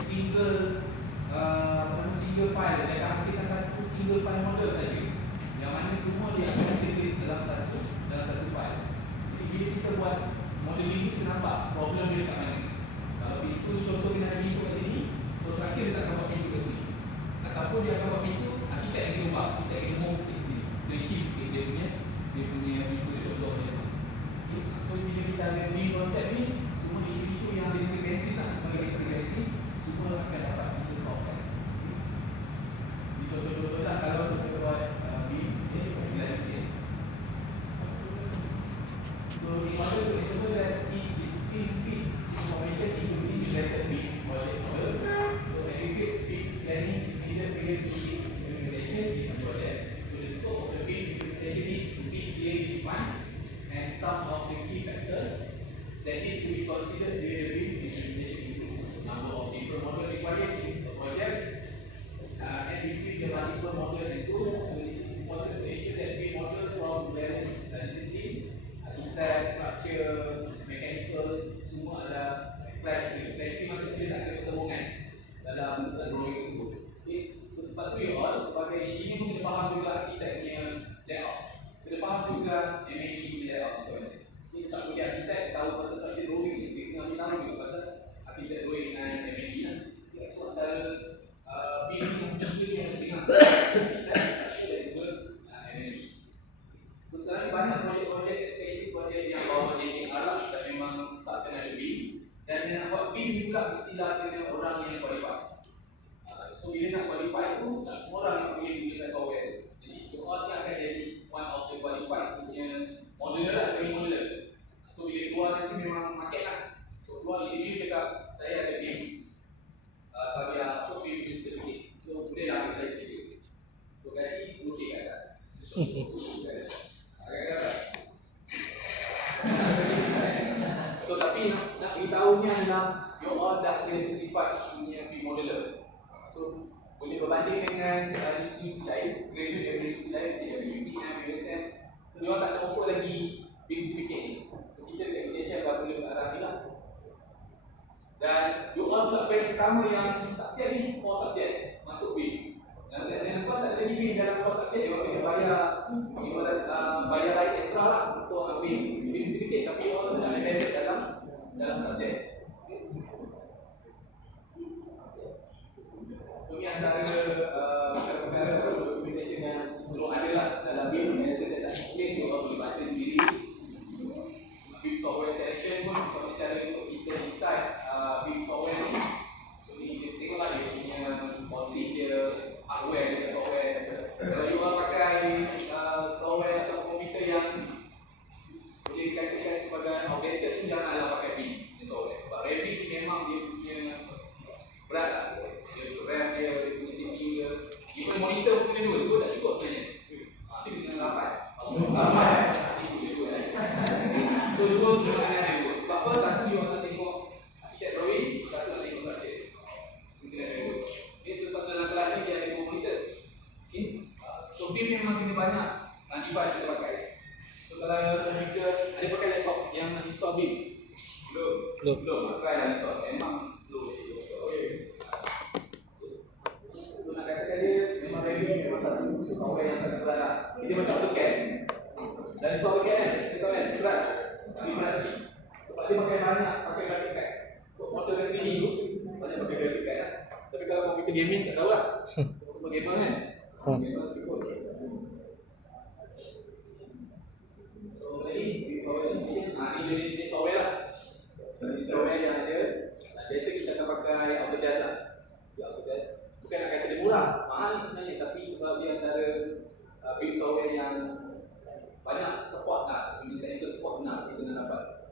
single file, dia akan hasilkan satu single file model saja, yang mana semua dia akan integrate dalam satu file. Jadi bila kita buat model ini, kita nampak problem dia dekat mana. Kalau pintu contoh kita ada pintu kat sini, so structure dia tak akan buat pintu kat sini. Ataupun dia akan buat pintu, arkitek yang ubah, arkitek yang move kat sini, dia shift dia punya pintu dia contoh dia. Okay. So bila kita ada BIM konsep ni, semua isu-isu yang diskrepansi semua akan dapat kita solve. Ini contoh-contoh lah kalau kita buat BIM, bila sikit. So in order to ensure that each discrete fits information into integrated BIM project model, so aggregate BIM planning is needed prior to its implementation in a project. So the scope of the BIM implementation needs to be clearly defined, and some of the key factors that need to be considered during the BIM implementation include number of different models required in a project, and between the multiple model and tools. It is important to ensure that BIM model from various disciplines, architect, structure, mechanical, semua ada clash free. Clash free maksudnya dia tak ada pertemuan dalam drawing tersebut. Okay. So sebab tu you all sebagai engineer pun kena faham juga architect punya layout, kena faham juga MAD punya layout macam mana. Okay. Tak boleh architect tahu pasal structure drawing ni, dia kena tahu juga pasal architect drawing dengan MAD lah. Okay. So antara BIM yang tiga ni yang tengah architect, structure dan juga MAD. So sekarang banyak projek-projek, especially projek yang bawa engineering Arab dan memang tak kena ada BIM, dan yang nak buat BIM pula mestilah kena orang yang qualified. So bila nak qualify tu, tak semua orang yang boleh gunakan software. Jadi orang ni akan jadi one of the qualified punya modeler lah, BIM modeler. So bila keluar nanti memang market lah. So keluar interview cakap saya ada BIM, tapi apa BIM certificate. So boleh lah saya pilih. So gaji 10K kat atas. So tapi nak beritahunya adalah you all dah ada certified punya BIM modeler. So boleh berbanding dengan institusi lain, graduate dari institusi lain, TWB, USM. So dia tak ada offer lagi BIM certificate ni. So kita dekat Malaysia dah boleh ke arah ni lah. Dan you all pula batch pertama yang subjek ni 4 subjek masuk BIM. Dan saya nampak tak ada BIM dalam 4 subjek, you all kena bayar lain extra lah untuk ambil BIM certificate, tapi you all sudah embedded dalam subjek. So ni antara perkara-perkara documentation yang perlu ada lah dalam BIM. Saya tak explain, you all boleh baca sendiri. BIM software selection pun macam cara untuk kita decide BIM software ni. So ni kita tengoklah dia punya costly dia, hardware dengan software. Kalau you all pakai software atau komputer yang boleh dikatakan sebagai outdated, janganlah pakai BIM software. Sebab Revit ni memang dia punya berat lah. Dia RAM dia punya CPU dia. Even monitor pun kena 2 tak cukup sebenarnya. Dia kena 8. So 2 kena ada 2. Sebab apa? Satu dia orang tengok architect drawing, satu nak tengok structure. Kena ada 2. Okay, so tak dalam kelas ni dia ada 2 monitor. Okay. So BIM memang kena banyak device kita pakai. So kalau kita ada pakai laptop yang nak install BIM, belum try lah install. Memang slow je. So nak katakan dia memang ready, memang satu software yang sangat berat lah. Kita macam AutoCAD dan install AutoCAD kan, kita tahu kan, berat lah. Tapi berat lagi sebab dia pakai graphic card. Untuk model yang 3D tu banyak pakai graphic card lah. Tapi kalau komputer gaming tak tahulah. Semua gamer kan, gamer sebut. So lagi software ni, ni jenis software lah. Ini software yang ada. Biasa kita akan pakai Autodesk lah. Autodesk bukan nak kata dia murah, mahal ni sebenarnya, tapi sebab dia antara BIM software yang banyak support lah, technical support senang kita nak dapat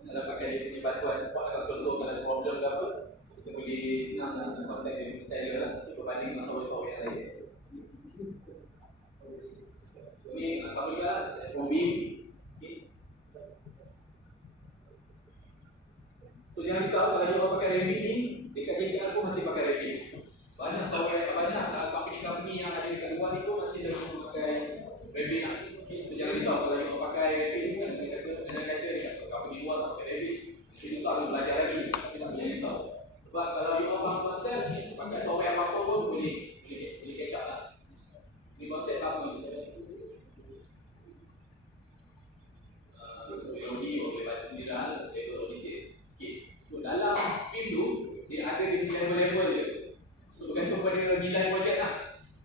nak dapatkan dia punya bantuan support. Kalau contoh kalau ada problem ke apa, kita boleh senang nak contact dia punya seller lah, kita berbanding dengan software yang lain. So ni sama juga lah, from BIM. So jangan risau kalau you pakai Revit ni, dekat JKR pun masih pakai Revit. Banyak software, banyak company yang ada dekat luar ni pun masih lagi pakai Revit lah. Okay. So jangan risau kalau you pakai Revit ni kan, kita kata nak belajar lagi. Tapi tak boleh risau. Sebab kalau you faham konsep, pakai software apa-apa pun boleh catch up lah. Ini konsep apa ni sebenarnya? So LOD boleh baca sendiri lah, level detail. Okay. So dalam BIM tu, dia ada level-level je. So bergantung pada nilai projek lah.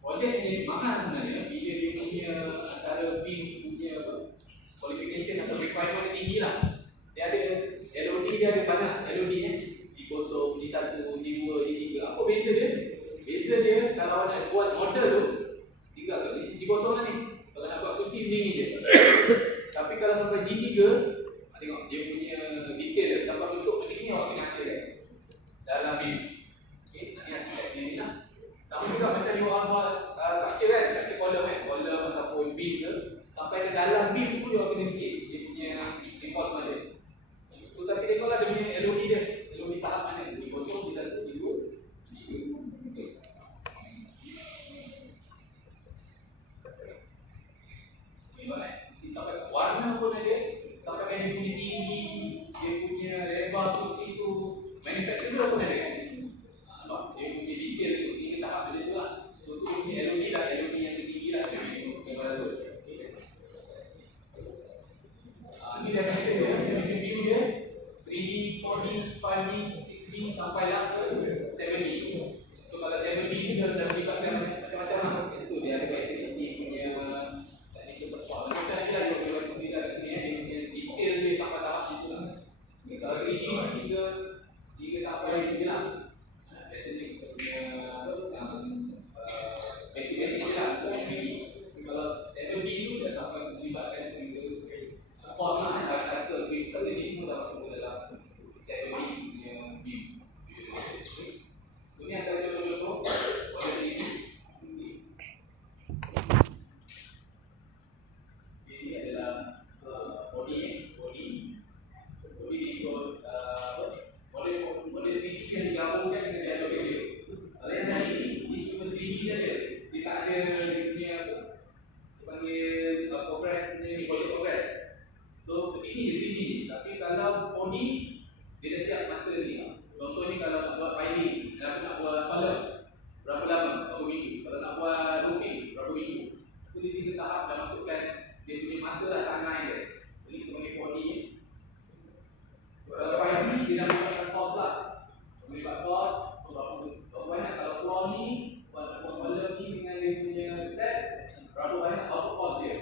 Projek yang mahal sebenarnya bila dia punya antara BIM punya qualification atau requirement tinggi lah. Dia ada LOD, dia ada banyak LOD G0, G1, G2, G3. Apa beza dia? Beza dia kalau nak buat model tu, sehingga G0 lah ni. Kalau nak buat kursi begini je. Tapi kalau sampai G3, tengok dia punya detail dia sampai bentuk macam ni awak kena hasil dia dalam BIM. Okay, nanti aspek ni lah. Sama juga macam you orang buat structure kan, structure column ataupun beam ke, sampai ke dalam beam tu dia kena tulis dia punya reinforcement dia. Tapi tengoklah dia punya LOD dia, LOD tahap mana, di kosong, di satu, di dua, di tiga. Tengok sampai warna pun ada, sampai kan dia punya tinggi, dia punya lebar kursi tu, manufacturer pun ada kan. Dia punya detail tu, sehingga tahap macam tu lah. So tu punya LOD lah, LOD yang tertinggi lah, yang 500. Ini dimension dia, dimension view dia 3D, 4D, 5D, 6D sampai lah ke 7D. So kalau 7D ni dia dah melibatkan macam-macam lah. Itu dia ada facility punya technical support. Macam lagi lah dia boleh buat sendiri kat sini, dia punya detail dia sampai tahap situ lah. Kalau 3D sehingga sampai je lah. Biasanya kita punya basic-basic je lah untuk 3D. Kalau 7D tu dah sampai melibatkan sehingga force lah, cycle, beam cycle ni semua dah masuk ke dalam 7D punya beam. So ni antara contoh-contoh model ini. Ini adalah body ni ikut model 3D yang digabungkan dengan jalur kerja. Kalau yang tadi ni cuma 3D saja, dia tak ada dia punya panggil progress ni, project progress. So begini je 3D, tapi kalau 4D dia dah siap masa ni. Contoh ni kalau nak buat piling, nak buat column, berapa lama, berapa minggu. Kalau nak buat roofing, berapa minggu. So di sini tahap dah masukkan dia punya masa lah, timeline dia. So ni kita panggil 4D ni. Kalau 5D dia dah masukkan cost lah. Boleh buat cost, berapa banyak kalau floor ni, buat column ni dengan dia punya step, berapa banyak berapa cost dia.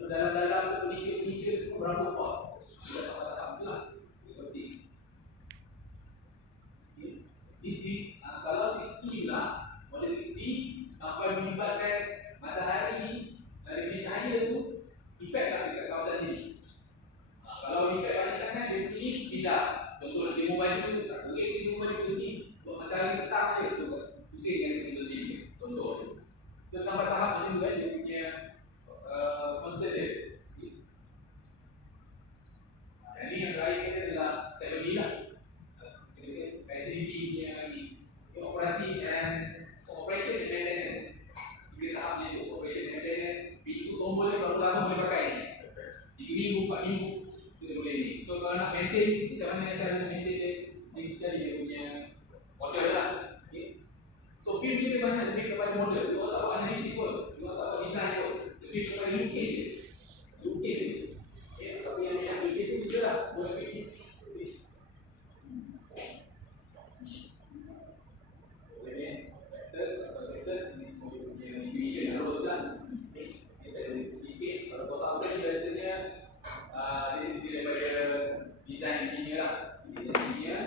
Lalu dalam furniture semua berapa kos? Sudah tahap-tahap tu lah. Pasti. Okay. Kalau 60 lah, model 60 sampai melibatkan matahari dari punya cahaya tu, efek tak dekat kawasan sini? Kalau efek banyak sangat, dia punya tidak. Contoh jemur baju, tak boleh jemur baju ke sini. Buat matahari petang je, so pusing yang tinggal sini. Contoh. So sampai tahap macam tu kan, dia punya konsep dia. Ini yang terakhir kita adalah 7D lah. Facility punya ni, operasi dan operation and maintenance. Tiga tahap dia tu, operation and maintenance. Pintu tombol dia berapa lama boleh pakai ni? 3 minggu, 4 minggu sudah boleh ni. So kalau nak maintain, macam mana cara maintain dia? Dia mesti ada dia punya model lah. Okay. So BIM ni dia banyak lebih kepada model. Dia tak buat analisis pun, dia tak buat design pun. Lebih kepada use case je. Use case je. Okay, tapi yang banyak use case tu juga lah. Boleh pergi. Vectors ni semua dia punya definition yang harus lah. Okay. Saya ada sikit. Kalau cost average biasanya dia daripada design engineer lah. Design engineer.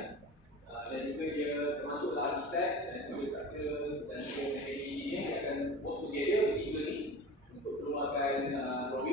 Dan juga dia termasuklah architect dan juga structural dan juga mechanical engineer yang akan work together bertiga ni untuk keluarkan drawing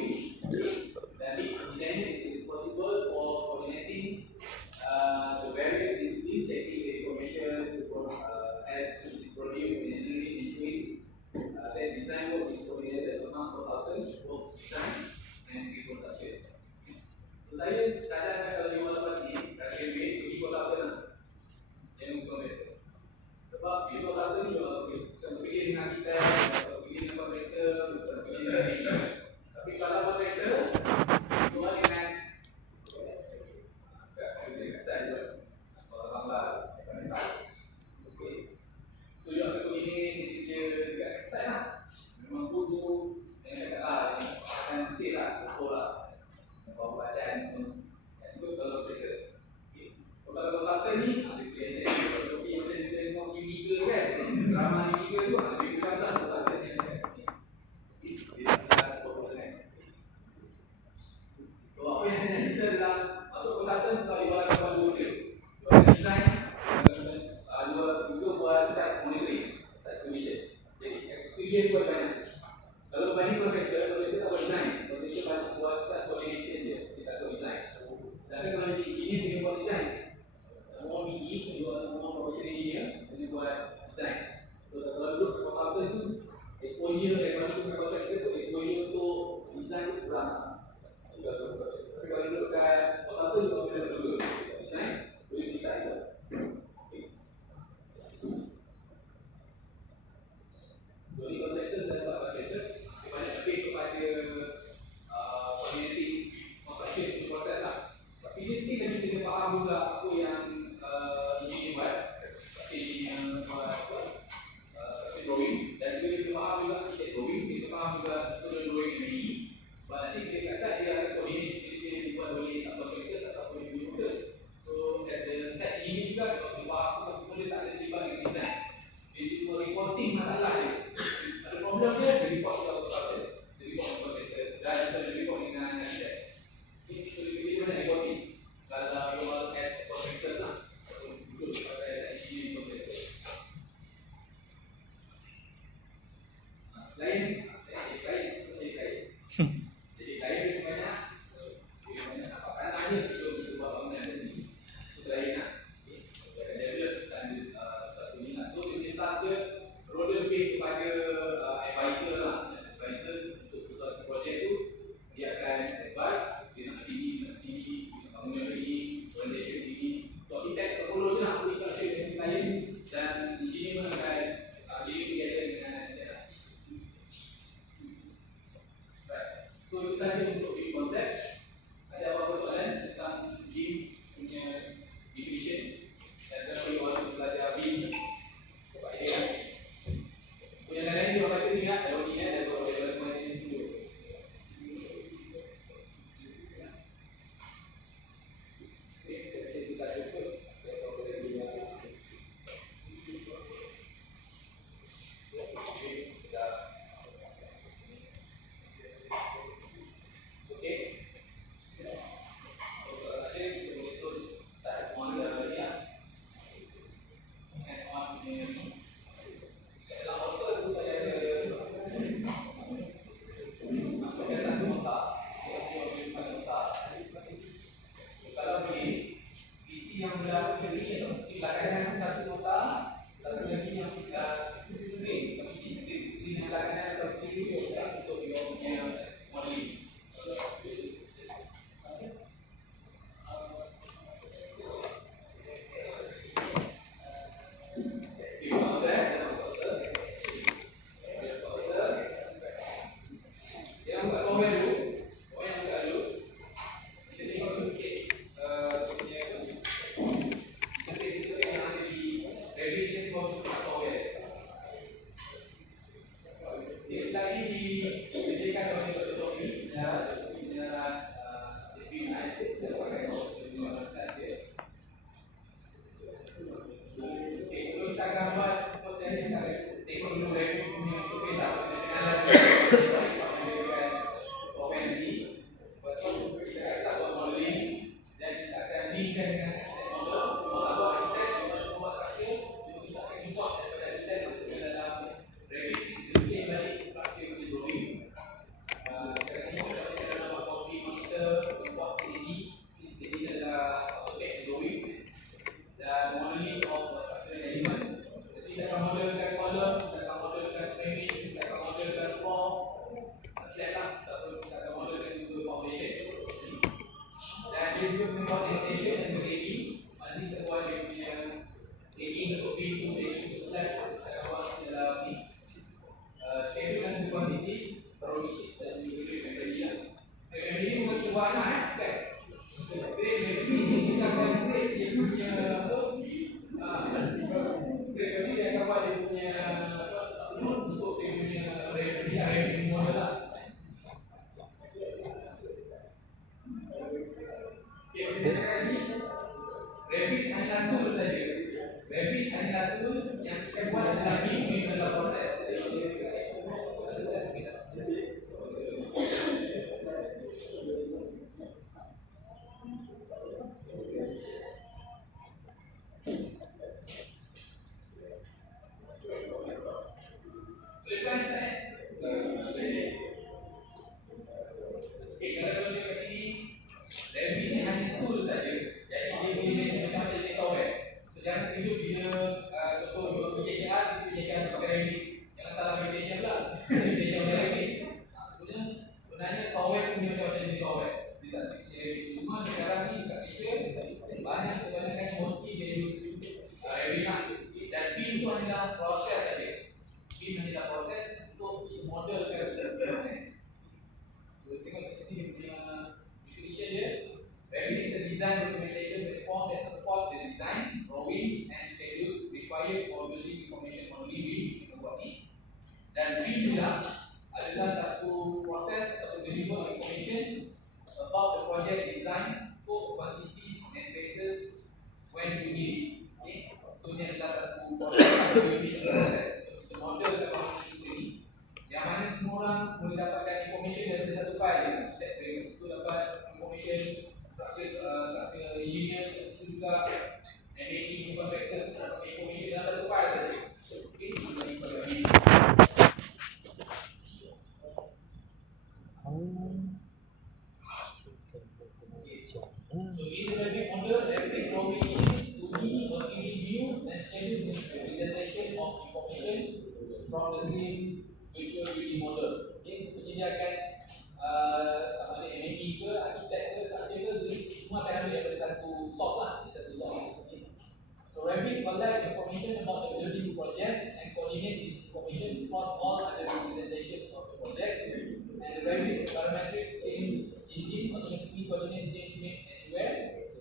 modelkan development. So tengok kat sini dia punya definition dia. Revit is a design documentation platform that support the design, drawings and schedules required for building information modeling with kita buat ni. Dan BIM juga adalah satu proses untuk deliver information about the project design, scope, quantities and phases when you need it. Okay? So ini adalah satu proses untuk kita model dalam ini, yang mana semua orang boleh dapatkan information dari satu file. Itu dapat information structure engineers itu juga MAE contractors semua dapat information dalam satu file saja. Okay, itu daripada BIM. So in the Revit model, every drawing is 2D or 3D view and schedule with representation of information from the same virtual 3D model. Okay, so dia akan sama ada MAE ke, arkitek ke, structure ke, semua akan ambil daripada satu source lah, satu source. Okay. So Revit collect information about the building project and coordinate this information across all other representations of the project. And the Revit parametric change engine automatically coordinates change made anywhere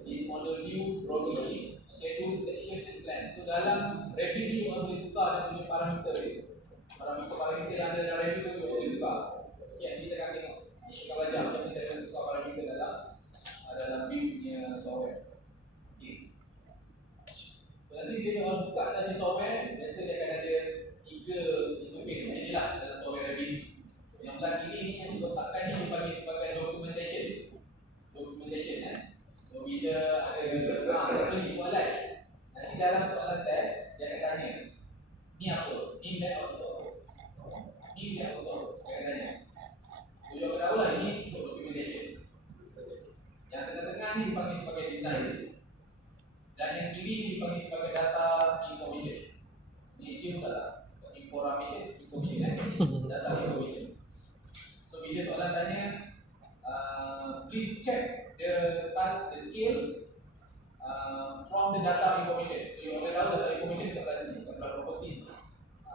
is model view, drawing sheet, schedule, section and plan. So dalam Revit ni orang boleh tukar dia punya parameter dia. Parameter yang ada dalam Revit tu boleh tukar. Okay, kita akan tengok kita belajar macam mana cara tukar parameter dalam BIM punya software. Okay. So nanti bila orang buka saja software, biasa dia akan ada 3 interface macam inilah dalam software Revit. Yang belah kiri ni yang diletakkan ni dipanggil sebagai documentation. So bila ada ni soalan, nanti dalam soalan test dia akan tanya, ni apa? Ni layout untuk apa? Ni layout untuk apa? Dia akan tanya. So yang kedua lah ini untuk documentation. Yang tengah-tengah ni dipanggil sebagai design. Dan yang kiri ni dipanggil sebagai data information. Ni dia salah. Information, data information. So bila soalan tanya, please check the scale from the data information. So you already tahu data information kat sini, kat dalam properties.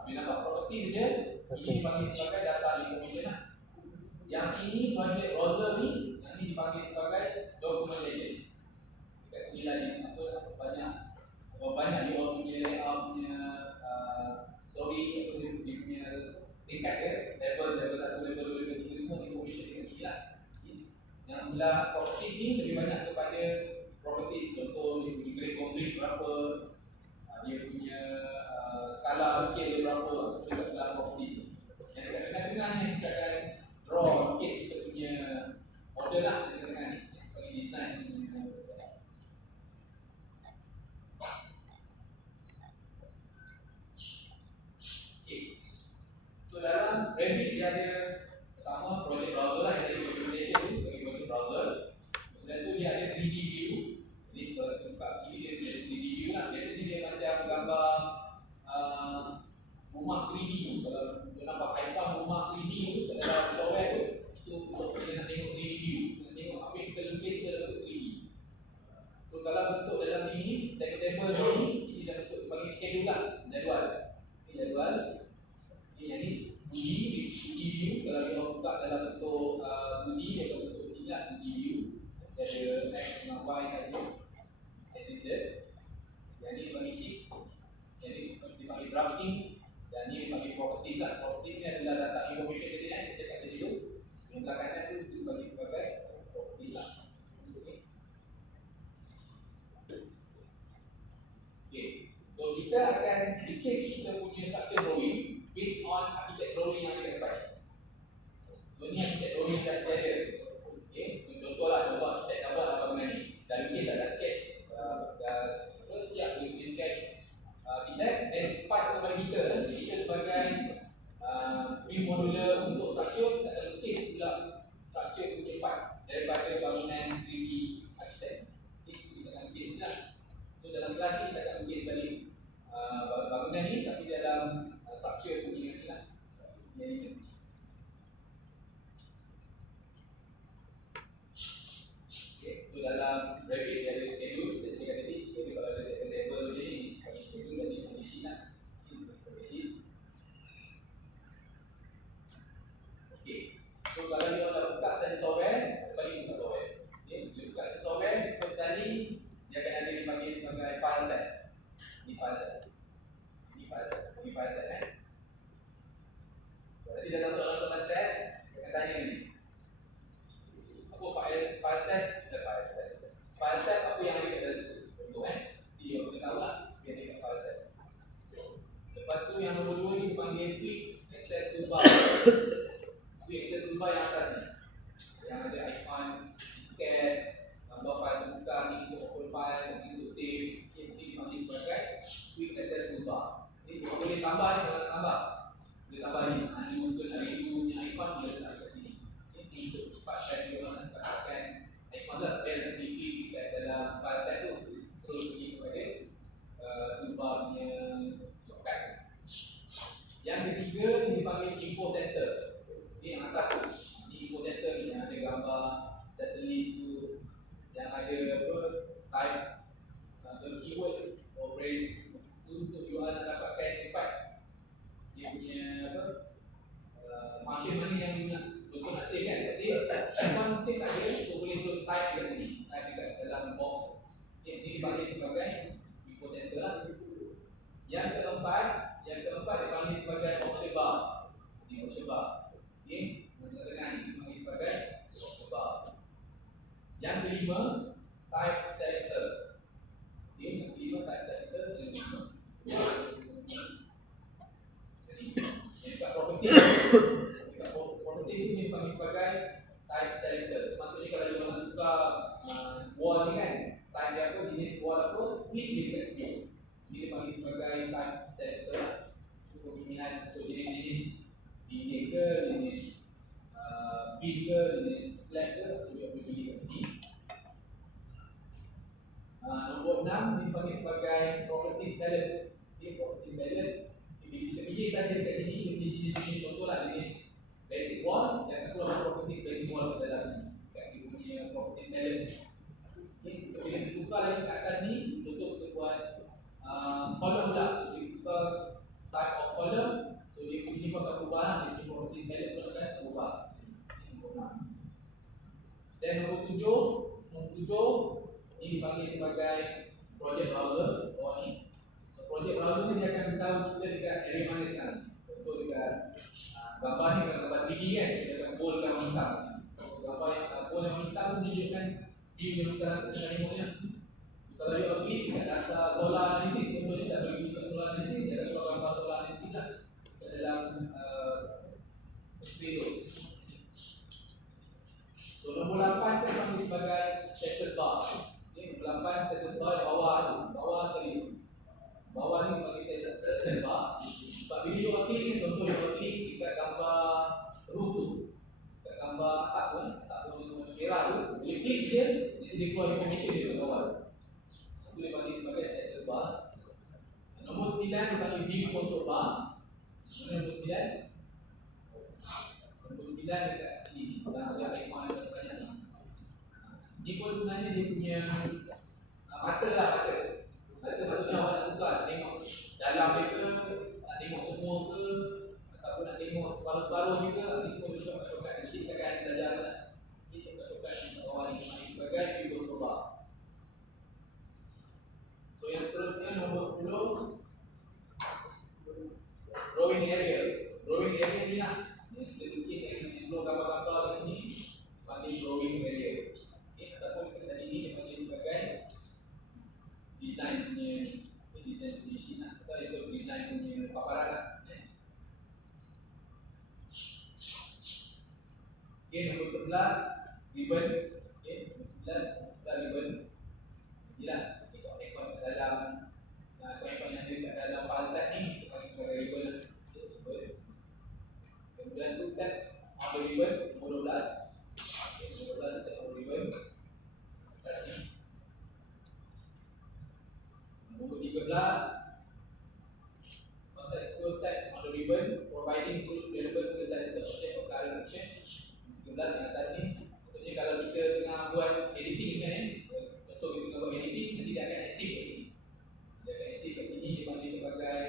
Bila nampak properties je, ini dipanggil sebagai data information lah. Yang sini project browser ni, yang ni dipanggil sebagai documentation. Kat sini lagi, banyak dia orang punya layout punya story, dia punya tingkat dia, level 1, level 2, level 3, semua information kat sini lah. Yang belah properties ni lebih banyak kepada properties. Contoh dia punya grade concrete berapa, dia punya skala scale dia berapa, semua dekat belah properties. Yang dekat tengah-tengah ni kita akan draw case kita punya model lah dekat tengah ni, bagi design ni. So dalam Revit dia ada pertama project browser lah, yang ada documentation tu sebagai project browser. Selain tu dia ada 3D view. Jadi kalau kita buka kiri dia ada 3D view lah. Biasanya dia macam gambar rumah 3D tu. Kalau kita nampak kaifah rumah 3D tu dalam software tu, itu untuk kita nak tengok 3D view. Kita tengok apa yang kita lukis dalam bentuk 3D. So kalau bentuk dalam ini, table ni, ini dah bentuk bagi schedule lah, jadual. Ini jadual. Yang ni 2D view. Kalau dia orang buka dalam bentuk 2D, dia akan bentuk sini lah 2D view. Dia ada X dengan Y tadi, existed. Yang ni sebagai sheets, yang ni dipanggil drafting, dan ni dipanggil properties lah. Properties ni adalah data information tadi kan, kita kat situ. Yang belah kanan tu dipanggil sebagai properties lah. Okay, so kita akan sedikit kita punya structure drawing based on architect drawing yang kita dapat. So ni architect drawing dah ada. Okay, contoh architect gambar lah bagaimana ni. Dan lukis dah Okay. So kalau you dah buka satu software, kembali buka software. Okay. Bila buka satu software, first kali dia akan ada dipanggil sebagai file tab. Ini file tab. Ini file tab. Ini file tab kan. Jadi dalam soalan-soalan test, dia akan tanya ni. Apa file test? File tab apa yang ada kat situ? Contoh kan. Dia boleh tahu lah. Dia ada kat file tab. Lepas tu yang nombor 2 ni dipanggil quick access toolbar. Quick access toolbar yang atas ni. Yang ada icon, scan, gambar file terbuka ni untuk open file, nanti untuk save. Ini dipanggil sebagai quick access toolbar. Ini boleh tambah ni kalau nak tambah. Boleh tambah ni. Nanti mungkin ada ibu punya icon boleh letak kat sini. Ini untuk cepatkan dia orang nak katakan icon lah. Dia nanti klik kat dalam file tab tu. Terus pergi kepada toolbar punya shortcut. Yang ketiga ini dipanggil info center. Ini yang atas tu. Info center ni yang ada gambar satelit tu, yang ada apa type keyword or phrase untuk you nak dapatkan cepat dia punya apa function mana yang betul nak save kan. Save save tak ada, so boleh terus type dekat sini, type dekat dalam box. Yang sini dipanggil sebagai info center lah. Yang keempat dipanggil sebagai option bar. Ini option bar. Okey, tengah-tengah ni dipanggil sebagai option bar. Yang kelima, type selector. Okey, yang kelima type selector. Jadi, yang dekat property ni dipanggil sebagai type selector. Maksudnya kalau you nak tukar wall ni kan, type dia apa, jenis wall apa, klik dia dekat sini. Ini dipanggil sebagai type selector. Pemilihan untuk jenis-jenis linear ke, jenis bin ke, jenis slab ke, so dia boleh pilih kat sini. Nombor 6 dipanggil sebagai properties palette. Okay, properties palette. Kita pilih saja dekat sini, dia pilih jenis contohlah jenis basic wall, yang keluar properties basic wall kat dalam sini. Kat dia punya properties palette. Okay, so bila kita tukar lagi kat atas ni, contoh kita buat column pula. So kita tukar type of column, so dia ini pakai perubahan, dia punya properties palette pun akan berubah. Dan nombor 7 ini dipanggil sebagai project browser. Ni so project browser ni dia akan beritahu kita dekat area mana sekarang. Contoh dekat gambar ni, gambar 3D kan, dia akan boldkan warna hitam. So gambar yang bold yang warna hitam menunjukkan view yang sekarang kita tengok ni. Kalau dia klik dekat data solar analysis, contohnya dah boleh buka solar analysis, dia akan keluar gambar solar analysis lah kat dalam screen tu. So nombor 8 kita panggil sebagai status bar. Okay, nombor 8 status bar yang bawah tu, bawah sekali. Bawah ni dipanggil status bar. Sebab bila you klik, contoh you klik dekat gambar roof tu, dekat gambar atap tu, atap tu merah tu, bila klik dia, dia keluar information dia kat bawah. Itu dipanggil sebagai status bar. Nombor 9 dipanggil view control bar. Mana nombor 9? Nombor 9 dekat sini. Dah ada icon banyak ni. Ini pun sebenarnya dia punya mata lah, mata. Mata maksudnya awak nak tukar, tengok dalam dia ke, nak tengok semua ke, ataupun nak tengok separuh-separuh juga. Ini semua boleh shortcut-shortcut. Nanti kita akan belajar lah. Ini shortcut-shortcut di bawah ni sebagai view control bar. So yang seterusnya nombor 10, drawing area. Drawing area ni lah yang kita bikin yang keluar gambar-gambar kat sini, panggil drawing area. Okay, ataupun kita tadi ni dia panggil sebagai design punya ni, design punya sheet lah. Kita itu design punya paparan lah. Okay, nombor 11 ribbon. Okay, nombor 11 ribbon. Inilah ikon kat dalam ikon yang ada kat dalam file tab ni, kita panggil sebagai ribbon. Kemudian tu tab on the ribbon nombor 12. Okay, nombor 12 tab on the ribbon. Nombor 13 contextual tab on the ribbon, providing tools relevant to the object of current action. 13 yang atas ni, maksudnya kalau kita tengah buat editing kan, contoh kita tengah buat editing, nanti dia akan aktif kat sini. Dia akan aktif kat sini, dia panggil sebagai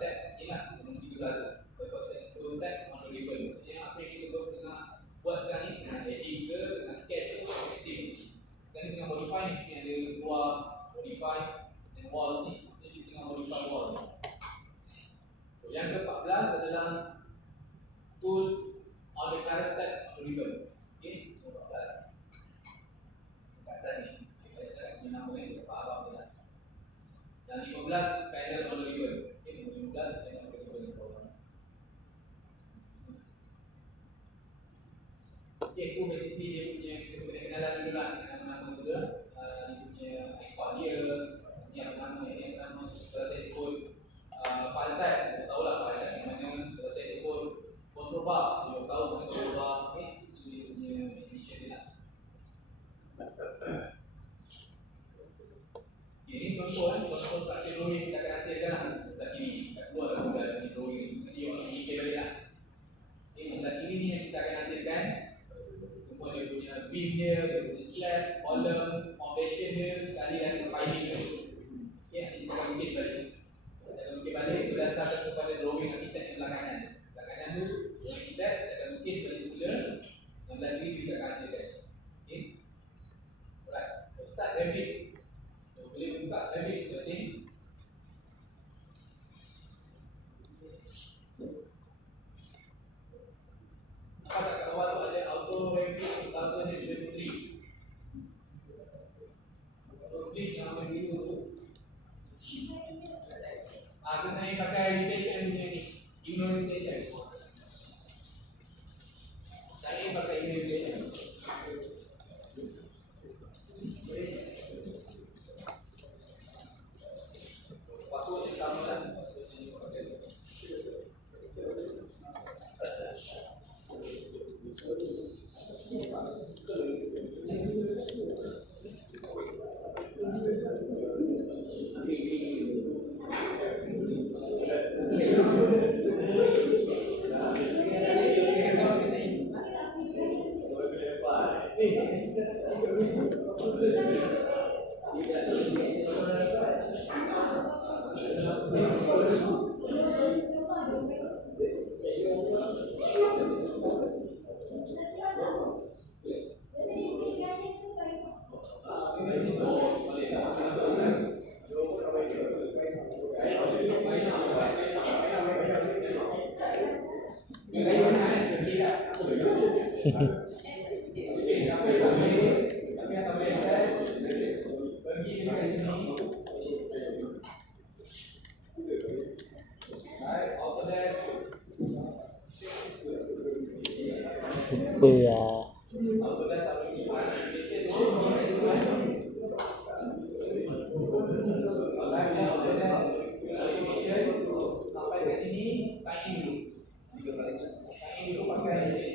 tab ni lah, nombor 13 tu. Contextual tab on the ribbon, maksudnya apa Okay, tu basically dia punya, kita boleh kenalan dulu lah dengan nama-nama tu lah. Dia punya icon dia, yang mana setelah saya sebut file type, kita tahu lah file type yang mana. Setelah saya sebut control bar, kita tahu mana control bar. Okay, so dia punya definition dia lah. Okay, ini contoh structure drawing kita akan hasilkan lah. Sebelah kiri, kat luar lah bukan di drawing ni. Nanti awak fikir balik lah. Okay, sebelah kiri ni yang kita akan hasilkan. Semua dia punya beam dia punya slab, column, foundation dia, sekali dengan piling dia. Okay, nanti kita akan lukis balik. Kita akan lukis balik berdasarkan kepada drawing arkitek yang belakangan. Belakangan tu, drawing arkitek, kita akan lukis balik semula. Sebelah kiri kita akan hasilkan. Okay. Alright, so start Revit. So boleh buka Revit sebelah sini. Nampak kat bawah tu ada Auto Revit 2023. Revit yang apa biru tu. Aku saya pakai invitation punya ni, email invitation. Saya pakai email invitation. Password yang sama lah. Password yang pakai. Sampai ke sini, sign in dulu. Sign in dulu pakai ini.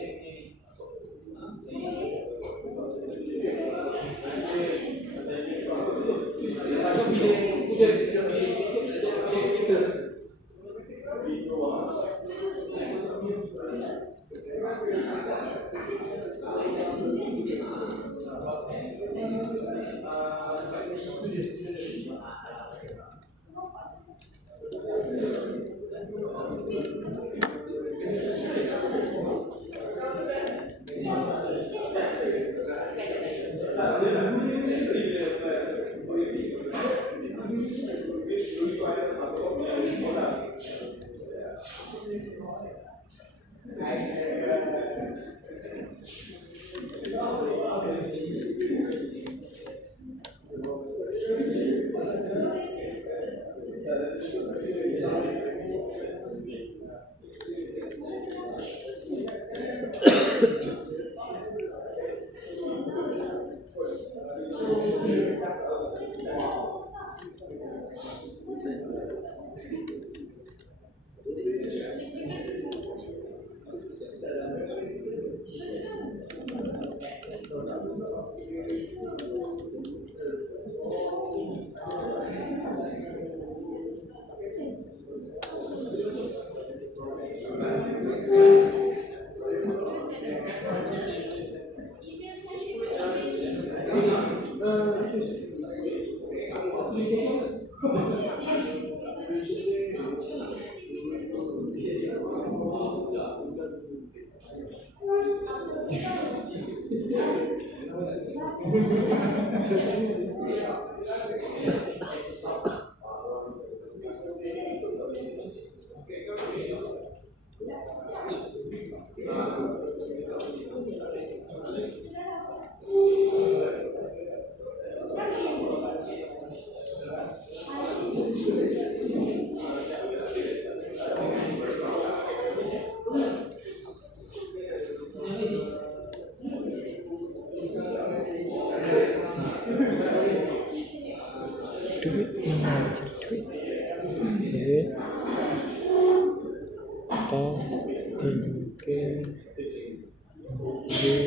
Siapa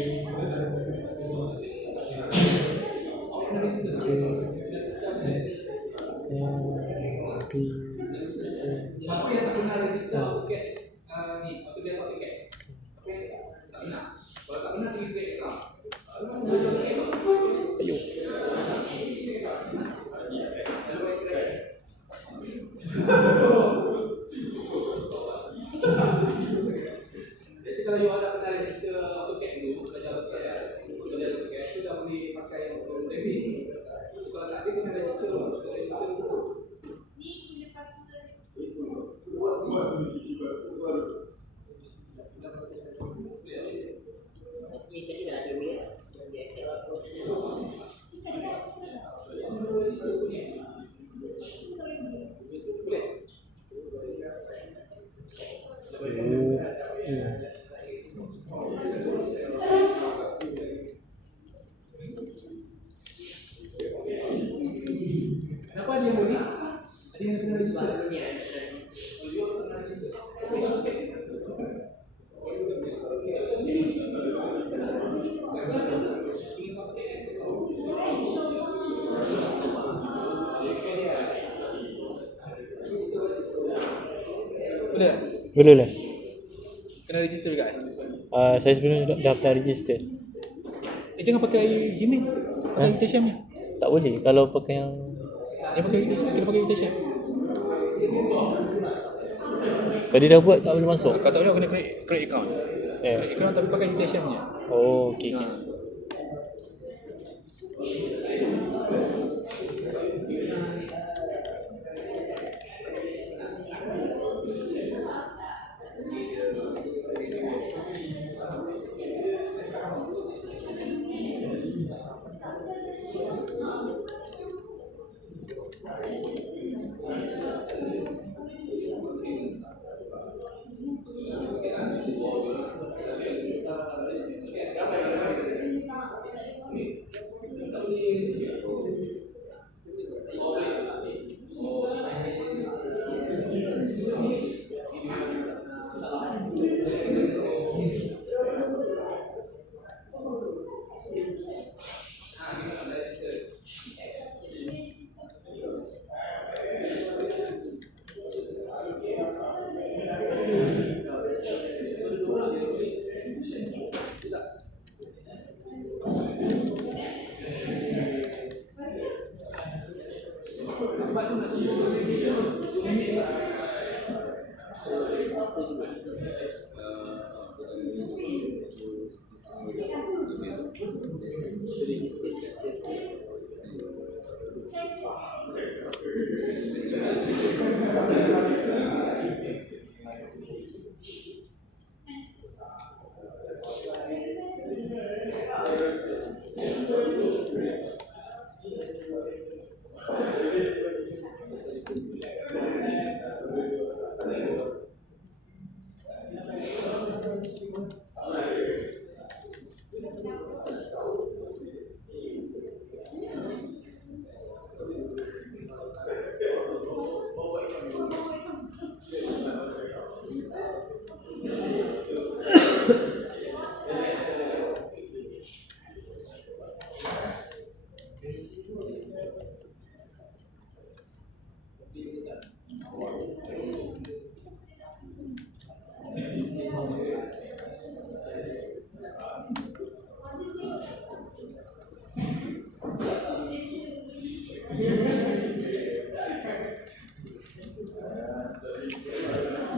yang tak pernah register AutoCAD ni, AutoCAD AutoCAD? Siapa yang tak pernah? Kalau tak pernah, pergi create account. Baru masa belajar AutoCAD tu. Ayuh. Jadi kalau you ada pernah register AutoCAD dulu, belajar AutoCAD, sudah boleh pakai untuk Revit. Kalau tak ada, kena register dulu. Ni punya password. Kenapa ada yang boleh? Ada yang kena register? Oh, you kena register. Boleh tak? Boleh lah. Kena register juga. Saya sebenarnya dah apply register. Jangan pakai Gmail. Pakai Invitation ni. Tak boleh kalau pakai yang Dia pakai Invitation, kena pakai Invitation. kalau dia dah buat tak boleh masuk. Kalau tak boleh kena create account. Create account tapi pakai Invitation punya. Oh, okey.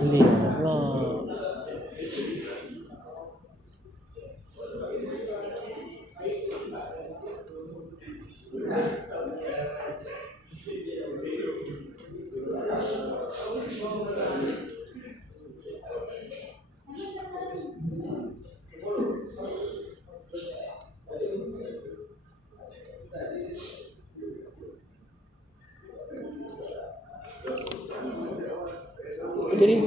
Boleh pula. Betul ni?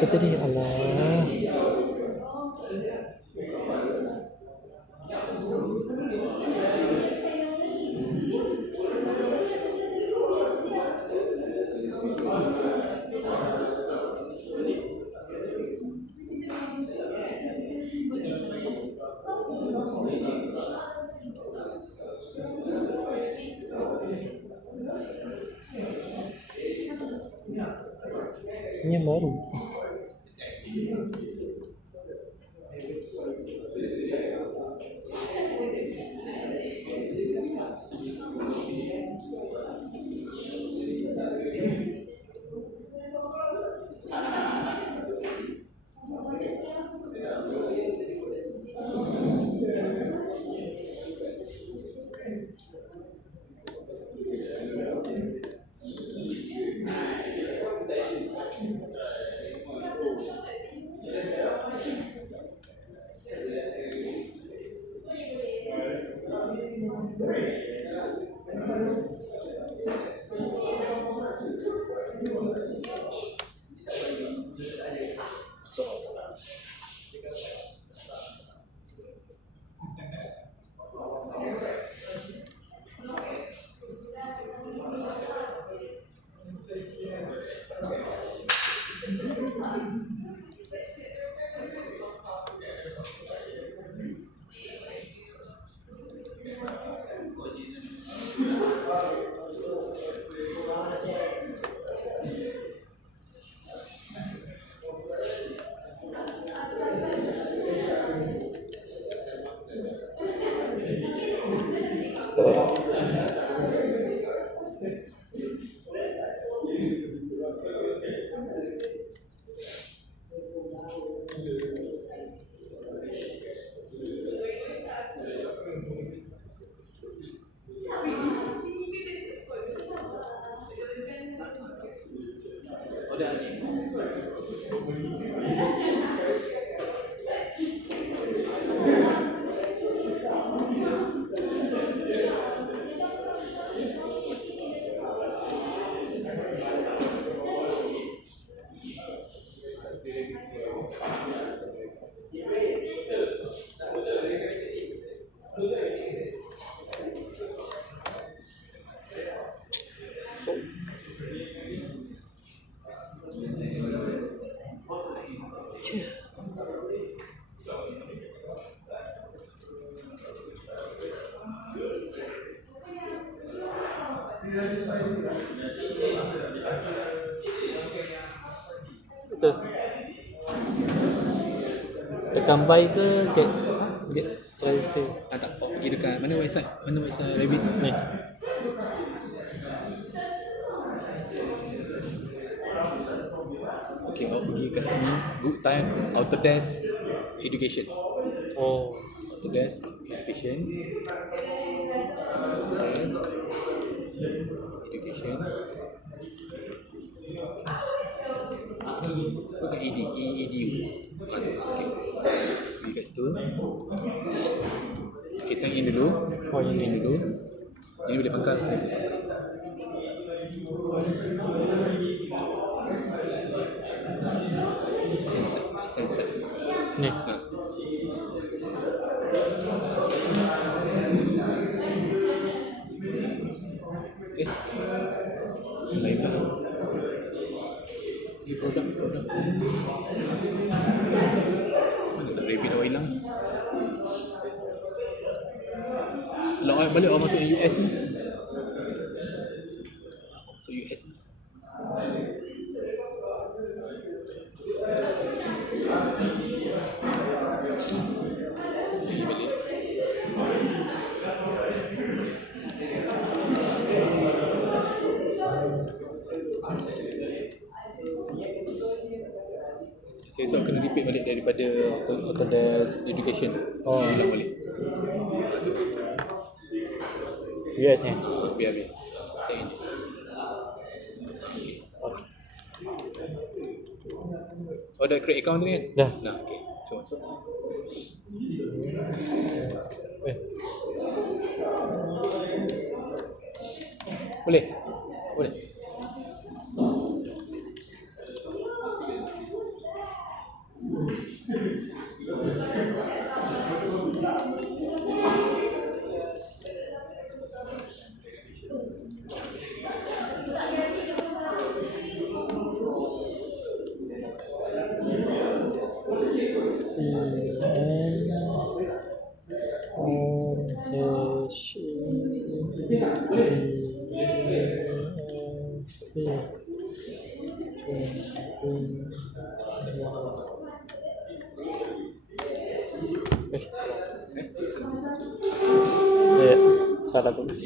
Apa tadi? Allah. Ini yang baru. Betul. Tekan buy ke get transfer? Tak oh, pergi dekat mana website? Mana website Rabbit? Ni. Okay, awak pergi kat sini. Book time Autodesk Education. Oh, Autodesk Education. Autodesk Education. Bukan EDU. Okay. Pergi kat situ. Okay, sign in dulu. Sign in dulu. Ini boleh pangkal. Sensor. ni. Ha. Okay. Selain dah. Ini produk. Mana tak Rabbit awak hilang? Kalau awak balik awak masuk yang US ni. Masuk US ni. Saya balik. Saya esok kena repeat balik daripada Autodesk Education. Oh. Hilang balik. US ni. Biar. Saya ini. Okay. Oh, dah create account tadi kan? Dah. Nah, okay. So masuk. Boleh? Boleh. Ya, salah tulis.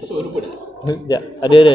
Masuk lupa dah. Sekejap, ada.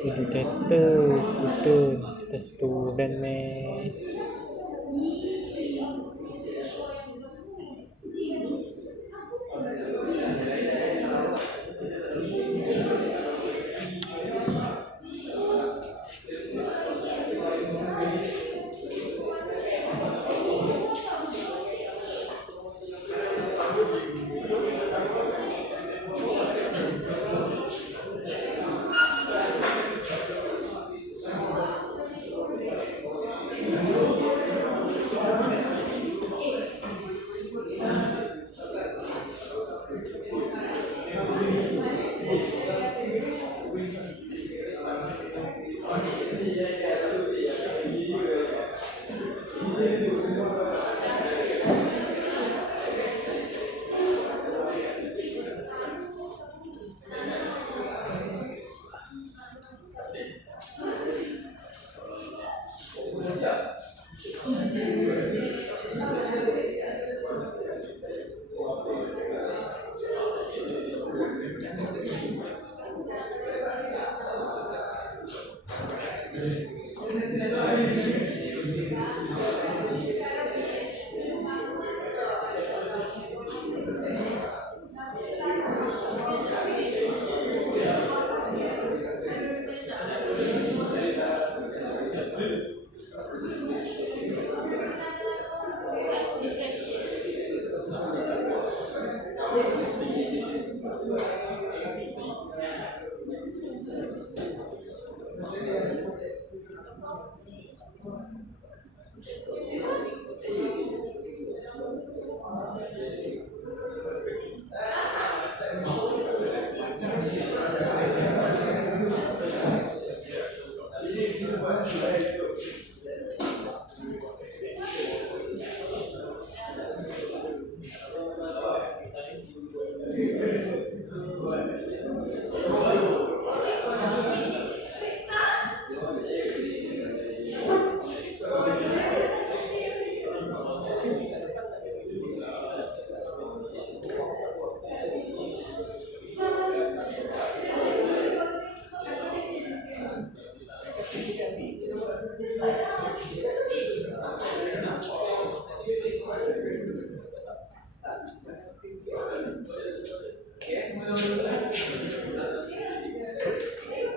Educator, student, kita student meh.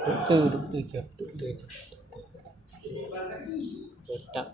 Doktor je. Otak.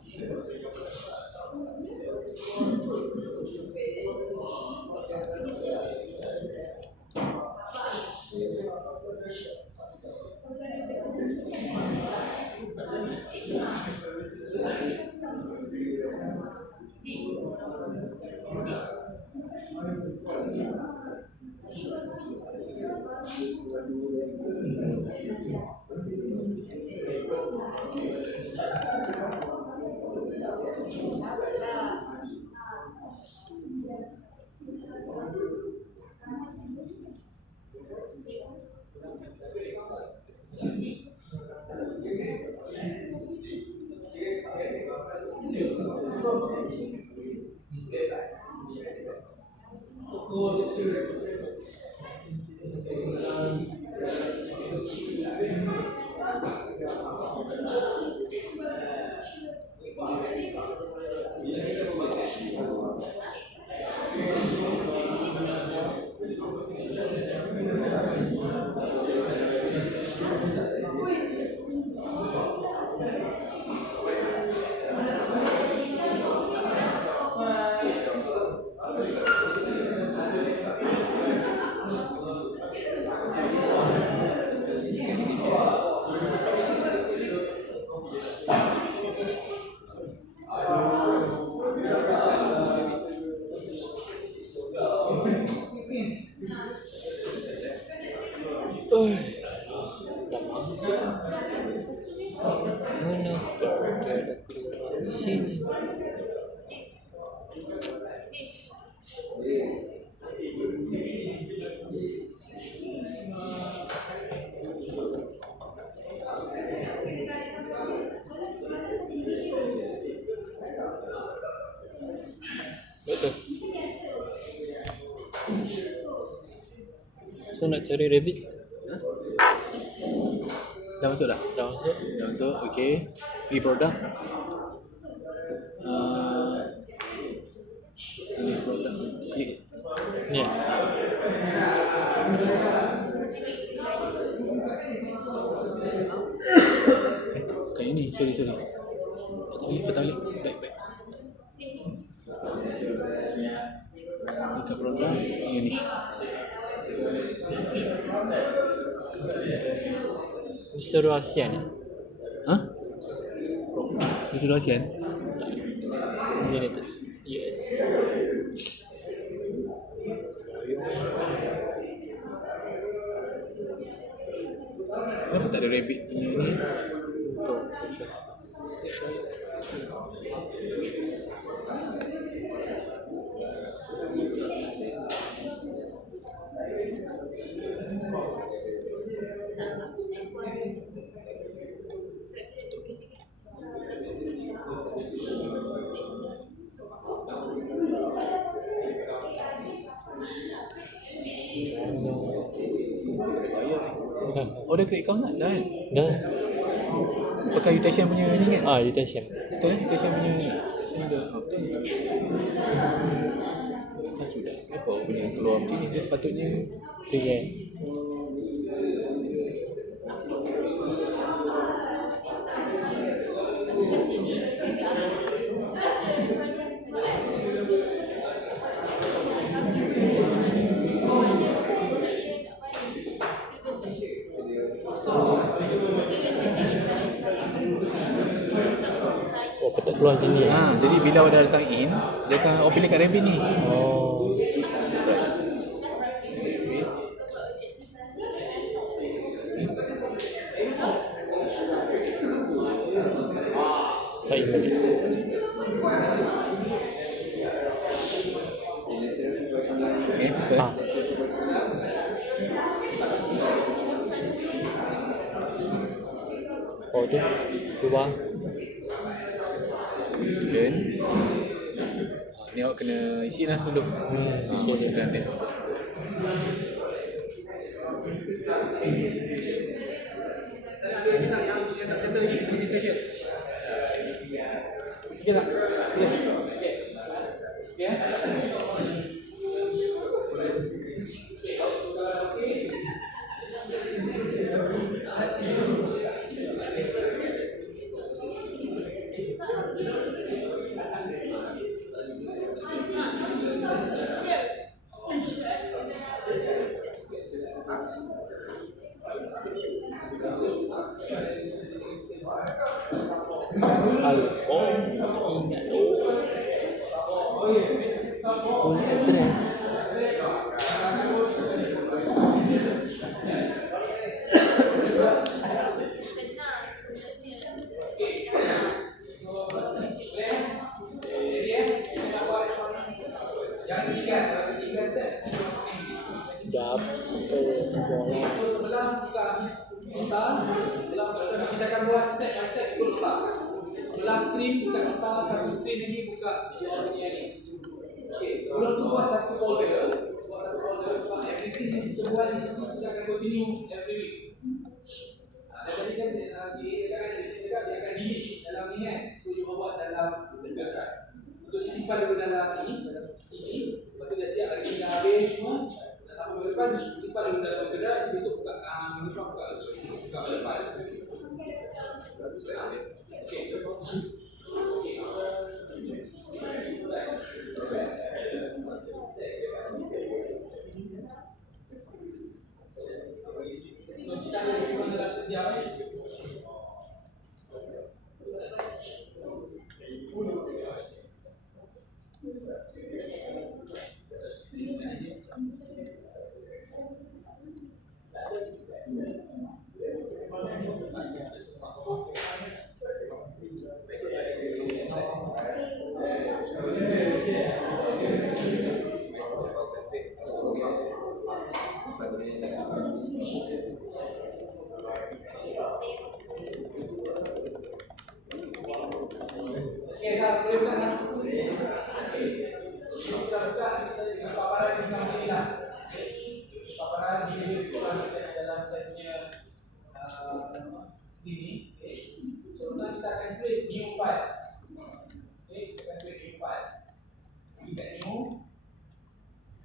Dah masuk. Mana cara keluar sini? Betul. So nak cari rabbit? Dah masuk dah? Dah masuk. Dah masuk, okay. Pergi produk. Pilih produk. Klik. Ni. Kat ini, sorry. Petang balik. Baik. Dekat produk, yang ni. Suruh ASEAN ni. Ha? Dia sudah ASEAN? United. Yes. Kenapa tak ada rabbit punya ni? Oh, dah create account tak? Dah kan? Dah. Pakai Utation punya ni kan? Utation. Betul kan? Utation punya ni. Utation dah. Betul. Sudah. Apa punya keluar macam ni? Dia sepatutnya Free kan? Oh, patut keluar sini. jadi bila dah sign in, dia akan open dekat rabbit ni. Oh. Baik balik. Betul. Oh tu keluar. Student. Ni awak kena isi lah dulu. Masukkan dia. Ini tak yang tak settle lagi registration. Okey tak? Ya. punya address. Senang sebenarnya. Yang ketiga, tiga step. Jawab bola. So sebelah buka nota, sebelah kita akan buat step by step ikut nota. Sebelah screen buka nota, satu screen lagi buka yang ni. Okey, sebelum tu buat satu folder. Buat satu folder sebab activities yang kita buat ni kita akan continue every week. Tadi kan dia akan delete dalam ni kan. So you buat dalam Google Drive. Untuk disimpan dulu dalam ni, dalam sini. Lepas tu dah siap lagi dah arrange semua. Dah sampai ke depan, simpan dulu dalam Google Drive. Besok buka minggu depan buka lagi. Buka balik file. So kita akan cuba dalam setiap ni. Okey, dah boleh buka dah. Okey. Kita buka kita dengan paparan di dalam sini lah. Paparan di dalam setnya sini. Okey. So sekarang kita akan create new file. Okey, kita akan create new file. Kita kat new.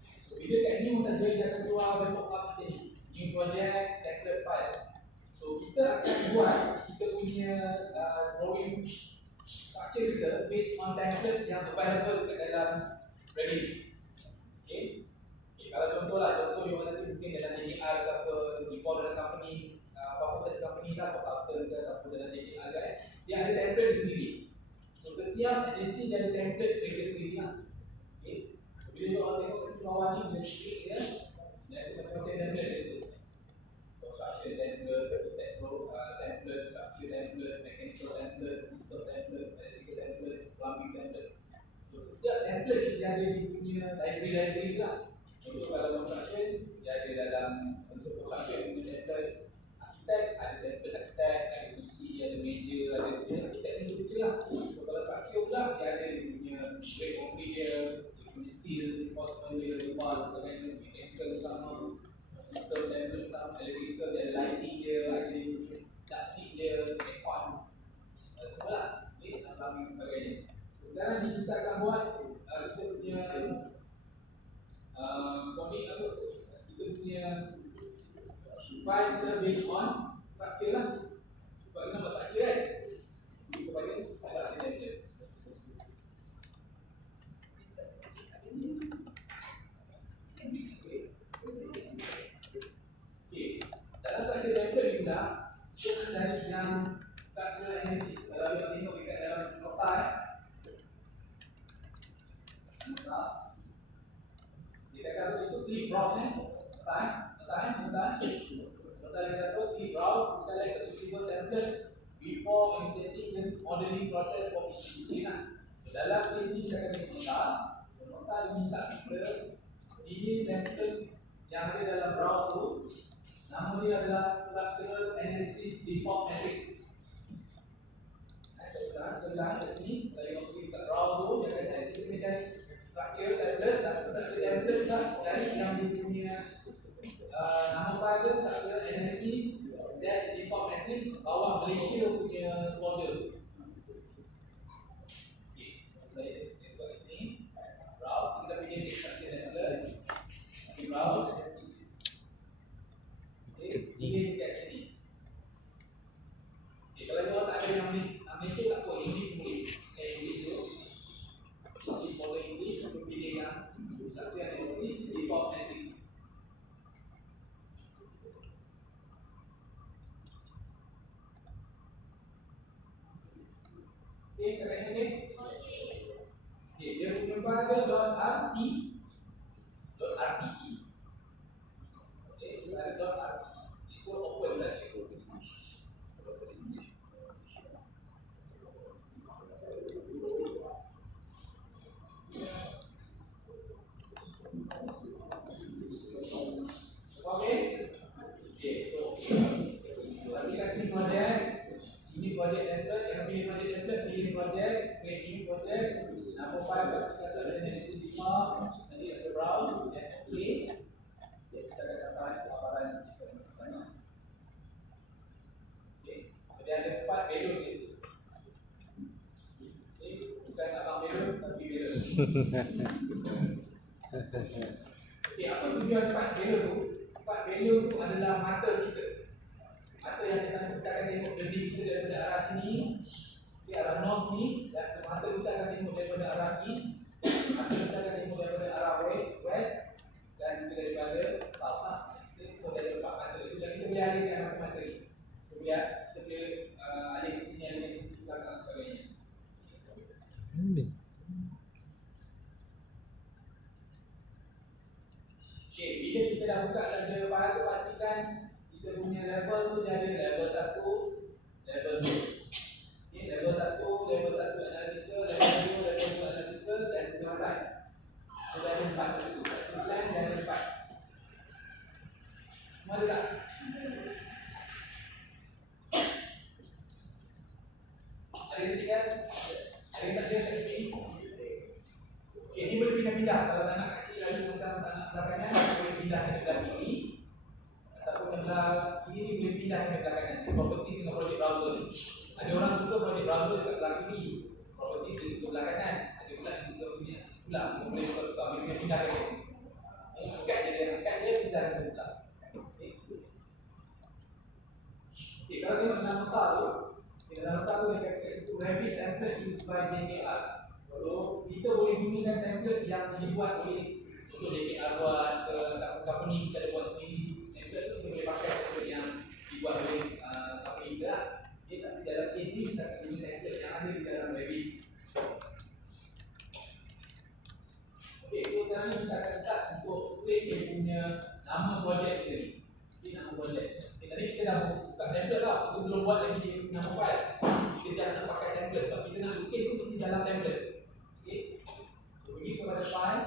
So bila kat new saja dia akan keluar bentuk macam ni. New project template file. So kita akan buat kita punya drawing structure kita based on template yang available kat dalam Reddit. Okay. Okay, kalau contoh yang nanti mungkin dalam JKR ke apa, default dalam company, apa-apa saja company lah, consultant ke apa dalam JKR kan, dia ada template dia sendiri. So setiap agency dia ada template mereka sendiri lah. Okay. Bila you orang tengok kat bawah ni, dia klik dia, dia ada macam-macam template dia tu. Construction template, template, structure template, mechanical template, system template, electrical template, plumbing template. So setiap template ni dia ada dia punya library lah. Untuk kalau construction, dia ada dalam untuk construction punya template. Architect ada template architect, ada kursi, ada meja, ada punya architect ni kecil lah. So kalau structure pula, dia ada dia punya straight concrete dia, dia punya steel, reinforcement dia, lepas, sebagainya, mechanical sama. System template sama, electrical dia ada lighting dia, ada ducting dia, aircon, semua lah. Okay, plumbing sebagainya. So sekarang ni kita akan buat kita punya komik apa? Kita punya file kita based on structure lah. Sebab kita buat structure kan? Kita bagi structure template. Dalam structure template ni pula, kita cari yang structural analysis. Kalau kita tengok dekat dalam nota nota dia kata besok klik browse nota dia kata klik browse, select a suitable template before initiating the modeling process for each discipline lah. So dalam case ni kita akan tengok nota dia minta kita pilih template yang ada dalam browse tu. Nama dia adalah Structural Analysis Default Matrix. Sebelah kat sini, kalau kita browse tu, dia akan cari, kita kena cari structure template dan structure template kan cari yang dia punya nama file dia Structural Analysis dash Default Matrix bawah Malaysia punya folder. Okay, saya buat kat sini. Browse, kita pilih structure template. Okay, browse. Ini dekat sini. Okay, kalau you tak ada yang Malaysia tak apa, English boleh. English tu. Tapi folder English, kita pilih yang structure analysis default matrix. Okey, apa tujuan 4 value tu? 4 value tu adalah mata kita. Mata yang kita akan tengok lebih kita daripada arah sini, di arah north ni, dan mata kita akan tengok daripada arah east, mata kita akan tengok daripada arah west, dan kita daripada south lah. So dari 4 mata. So kita boleh alihkan mata-mata ni. Kemudian kita boleh alih ke sini, alih ke sini, belakang sebagainya. Okay, bila kita dah buka saja file tu, pastikan kita punya level tu dia ada level 1, level 2. Okay, level 1 analytical, level 2 analytical dan design. So dah ada 4 tu. Plan dan ada 4. Semua ada tak? Ada yang tinggal? Ada yang tak ada sekali? Okay, ni boleh pindah-pindah. Kalau tak nak kasih lalu macam tak nak belah kanan, boleh pindah ke belah kiri. Ataupun ke belah kiri ni boleh pindah ke belah kanan. Properties dengan project browser ni. Ada orang suka project browser dekat belah kiri. Properties dia suka belah kanan. Ada pula yang suka punya belah. Boleh tukar-tukar, boleh pindah ke sini. Angkat dia pindah ke belah. Okay, kalau tengok dalam nota tu, dalam nota tu dia kata kat situ Rabbit template used by DKR. So, kita boleh gunakan template yang dibuat oleh untuk DKR buat company, kita ada buat sendiri. Template tu kita boleh pakai template yang dibuat oleh company kita lah. Okay, tapi dalam case ni kita akan guna template yang ada di dalam Rabbit. Okay, so sekarang ni kita akan start untuk create dia punya nama projek kita ni. Okay, nama projek. Okay, tadi kita dah buka template lah. Kita belum buat lagi dia punya nama file. Kita just nak pakai template. Sebab kita nak lukis tu mesti dalam template. Okay, so pergi kepada file.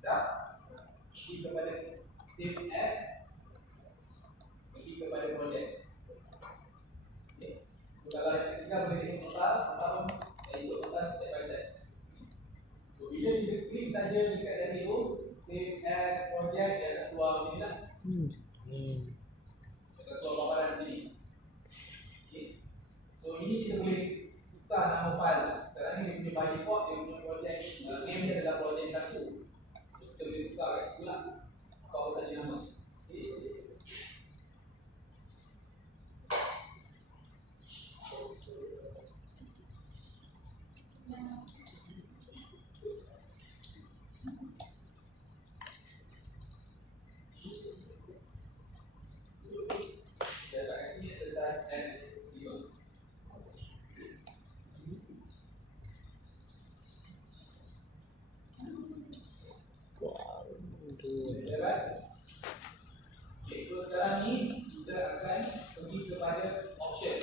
Dah. Pergi kepada save as. Pergi kepada project. Okay, so kalau yang ketiga boleh tengok nota pun saya ikut nota step by step. So bila kita klik saja dekat dari tu, save as project, dia akan keluar macam ni lah. Dia akan keluar paparan macam ni. So ini kita boleh tukar nama file. Sekarang ni dia punya by default, dia punya project name dia adalah project 1. So kita boleh tukar kat situ lah apa saja nama. Okay. Dia tak kasi exercise S5. Okay, so sekarang ni kita akan pergi kepada option.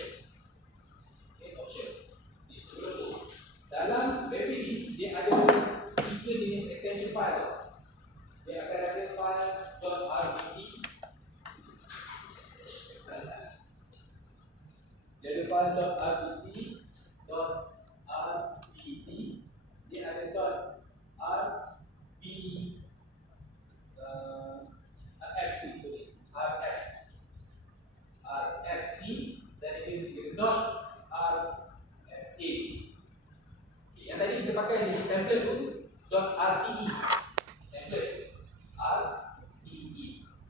Okay, option. Okay, sebelum tu, dalam Rabbit ni dia ada 3 jenis extension file. Dia akan ada file .rbt. Dia ada file .rbt, dia ada RFC dan dia .rfa. Yang tadi kita pakai di template tu .rte. Template RTE.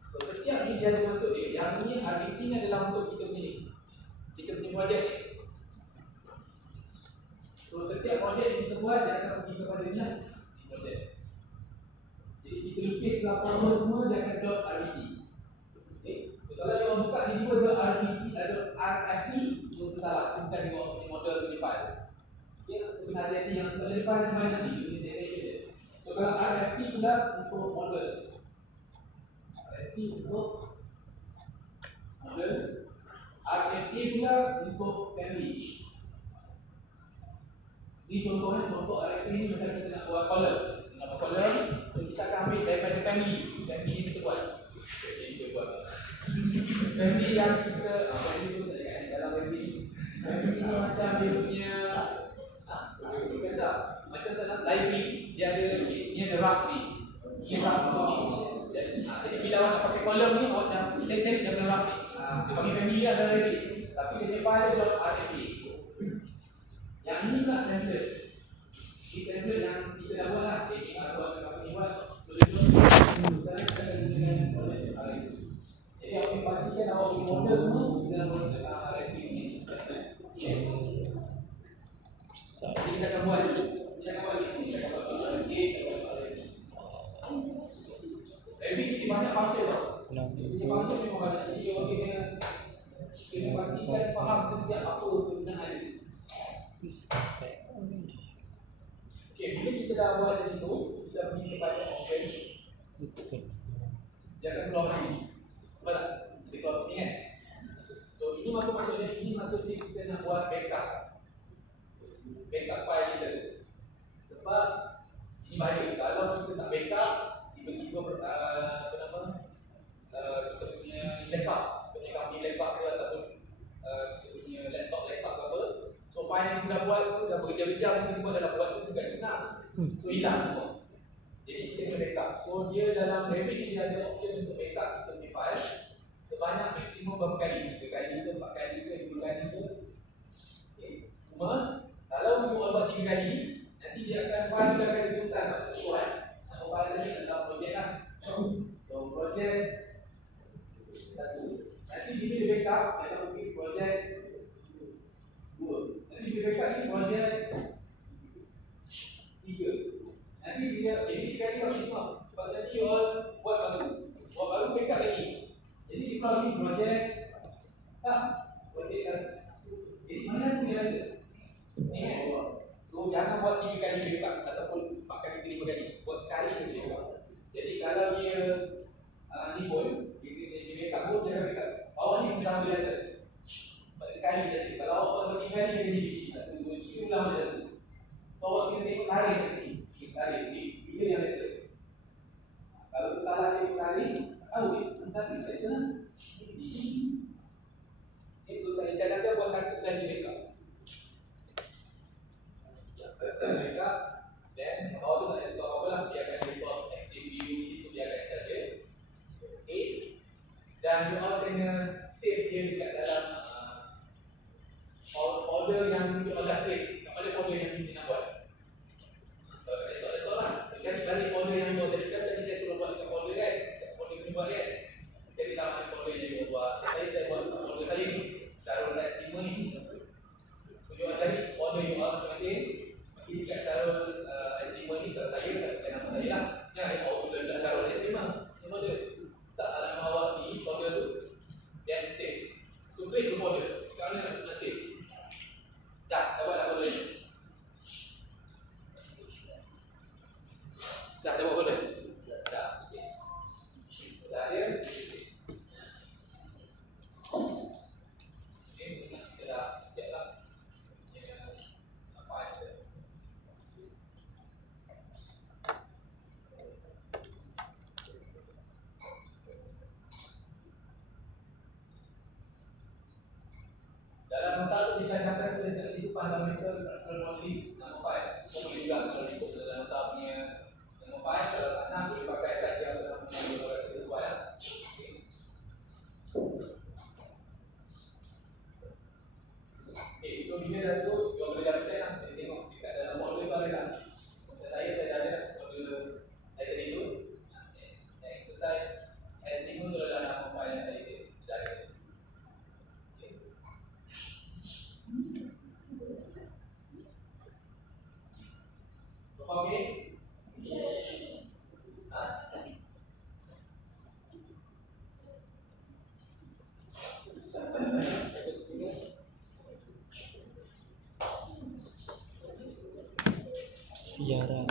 So setiap ni dia ada maksud dia. Yang ini RTE ni adalah untuk kita punya projek ni. So setiap projek yang kita buat dia akan pergi kepada ni lah. Projek. Jadi kita lukis laporan semua dia akan .rbt. Okay. So kalau you orang buka ni dua .rbt ada RFE, itu salah. Bukan tengok model punya file. Okay. Sebenarnya ni yang sebenarnya file ni main nanti unit extension dia. So kalau RFE pula untuk model. RFE untuk model. RFA pula untuk family. Ini contohnya contoh RFA ni macam kita nak buat column. Nak buat column, so kita akan ambil daripada family. Family ni kita buat. Family yang kita family tu tak ingat dalam family. Family ni macam dia punya macam dalam library dia ada ni ada rak ni. Ini rak tu ni. Jadi bila awak nak pakai column ni awak dah cari dia punya rak ni. Dia panggil family ada lagi. Tapi dia punya file dot RFA. Yang ni pula template. Ini template yang kita dah buat lah. Kita nak buat apa ni buat. Sekarang kita akan gunakan project RFA. Jadi awak pastikan awak punya model semua kita nak buat RFA ni. Jadi kita akan buat ni. Kita akan buat ni. Kita akan buat RFA. Kita akan buat RFA. RFA ni banyak function tau. Ini function memang banyak. Jadi awak kena pastikan faham setiap apa penggunaan dia. Okay, bila kita dah buat macam tu, kita pergi kepada option. Dia akan keluar macam ni. Nampak tak? Dia keluar macam ni kan? So, ini maksudnya kita nak buat backup file kita. Sebab ini bahaya. Kalau kita tak backup, tiba-tiba kita punya laptop ke ataupun kita punya laptop ke apa. So file yang kita dah buat tu dah berjam-jam kita dah buat tu juga senang. So hilang semua. Jadi kita kena backup. So dia dalam Revit ni dia ada option untuk backup kita punya file sebanyak maksimum berapa kali? 3 kali ke, 4 kali ke, 5 kali ke. Okay. Cuma kalau you buat 3 kali, nanti dia akan file dia akan dituliskan apa sesuai. Nama file tadi adalah projek lah. So projek 1. Nanti bila dia backup, dia akan pergi projek 2. Nanti dia backup ni projek 3. Nanti dia ini kali bagi semua. Sebab tadi orang buat baru backup lagi. Jadi dia kalau ni projek tak projek kan. Jadi mana tu dia latest? Ni kan. So jangan buat 3 kali backup ataupun 4 kali ke 5 kali. Buat sekali saja backup. Jadi kalau dia ni pun dia backup pun dia akan backup. Bawah ni kita ambil latest. Sebab sekali tadi. Kalau awak buat 3 kali dia jadi 1, 2, 3 ulang dia 1. So awak kena tengok tarik kat sini. Tarik ni bila yang latest. Kalau salah dia tarik, tahu dia tarik dari mana. Okay, so saya cadangkan buat satu saja backup. Backup. Then awak tu tak ada apa-apa lah. Biarkan resource active view situ biarkan saja. Okay. Dan you all kena save dia dekat dalam folder yang you all dah create. Kat mana folder yang you nak buat? Esok lah. Cari balik folder yang you tadi kan tadi saya suruh buat dekat folder kan? Dekat folder yang you buat kan? Cari lah mana folder yang you buat. Saya buat folder saya ni. Taruh S5 ni. So you all cari folder you all masing-masing. Mungkin dekat taruh S5 ni kat saya nama saya lah. Jangan awak kita letak taruh S5. Semua dia. Tak dalam awak ni folder tu. Then save. So create the folder. Sekarang nak save. Dah buat dah folder ni. Dah buat folder. Dah. Okay. Dah dia. Okay, sekarang kita dah siap lah. Apa ada. Dalam nota tu dicacahkan tulis kat situ fundamental structural modeling nama file. Kau boleh juga kalau ikut dalam nota punya nama file, kalau tak nak boleh pakai saja dalam nama rasa sesuai lah. Okay, so bila dah tu, you boleh double check lah. Kita tengok dekat dalam model tu ada tak. Dan saya dah ada model saya tadi tu. Exercise S5 tu adalah nama file yang saya save. Dah ada. Okay. Siaran.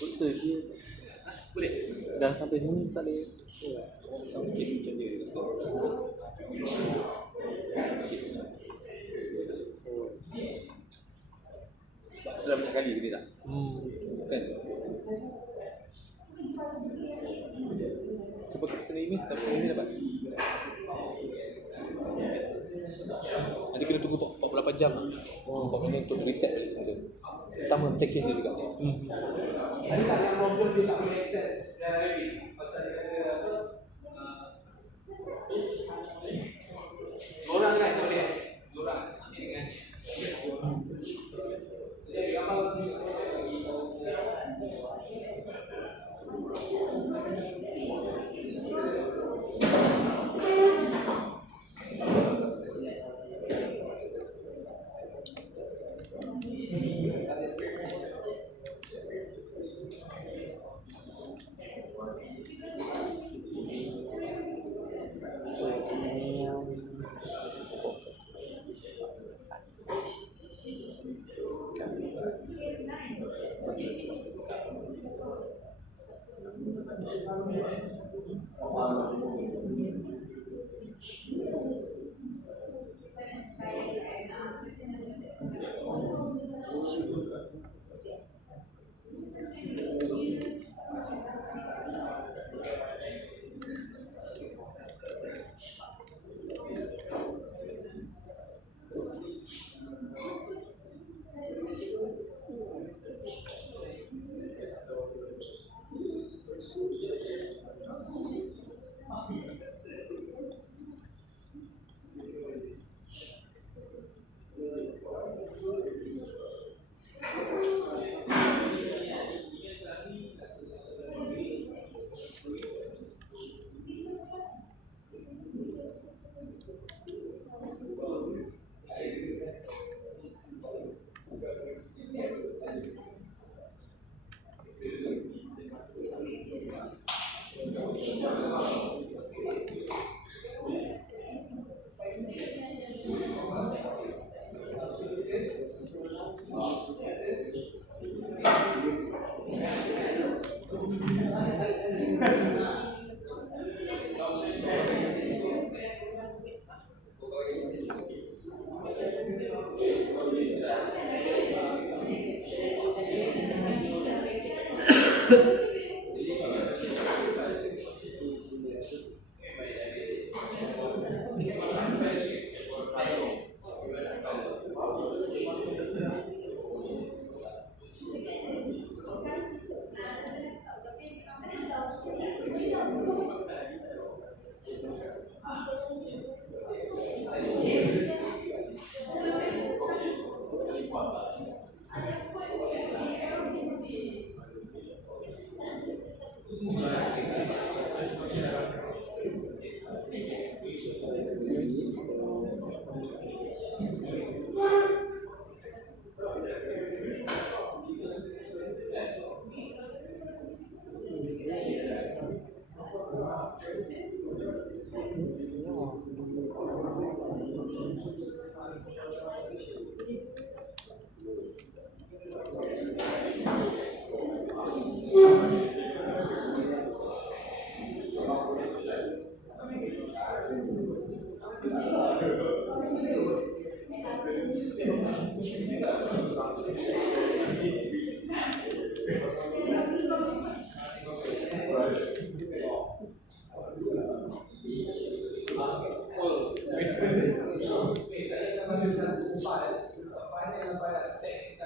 Betul je. Boleh? Dah sampai sini tak boleh. Sama kes macam dia juga. Sebab tu dah banyak kali ke dia tak? Kan? Cuba ke pesan email, tak pesan email dapat. Nanti kena tunggu 48 jam lah. 48 jam untuk reset balik semula. Pertama taking dia juga. Ada tak yang problem dia tak boleh access Rabbit? Pasal dia kata apa? Diorang kan tak boleh. Diorang ni dengan ni. Jadi gambar ni lagi. Okey, saya akan bagi satu file. File ni adalah file teks.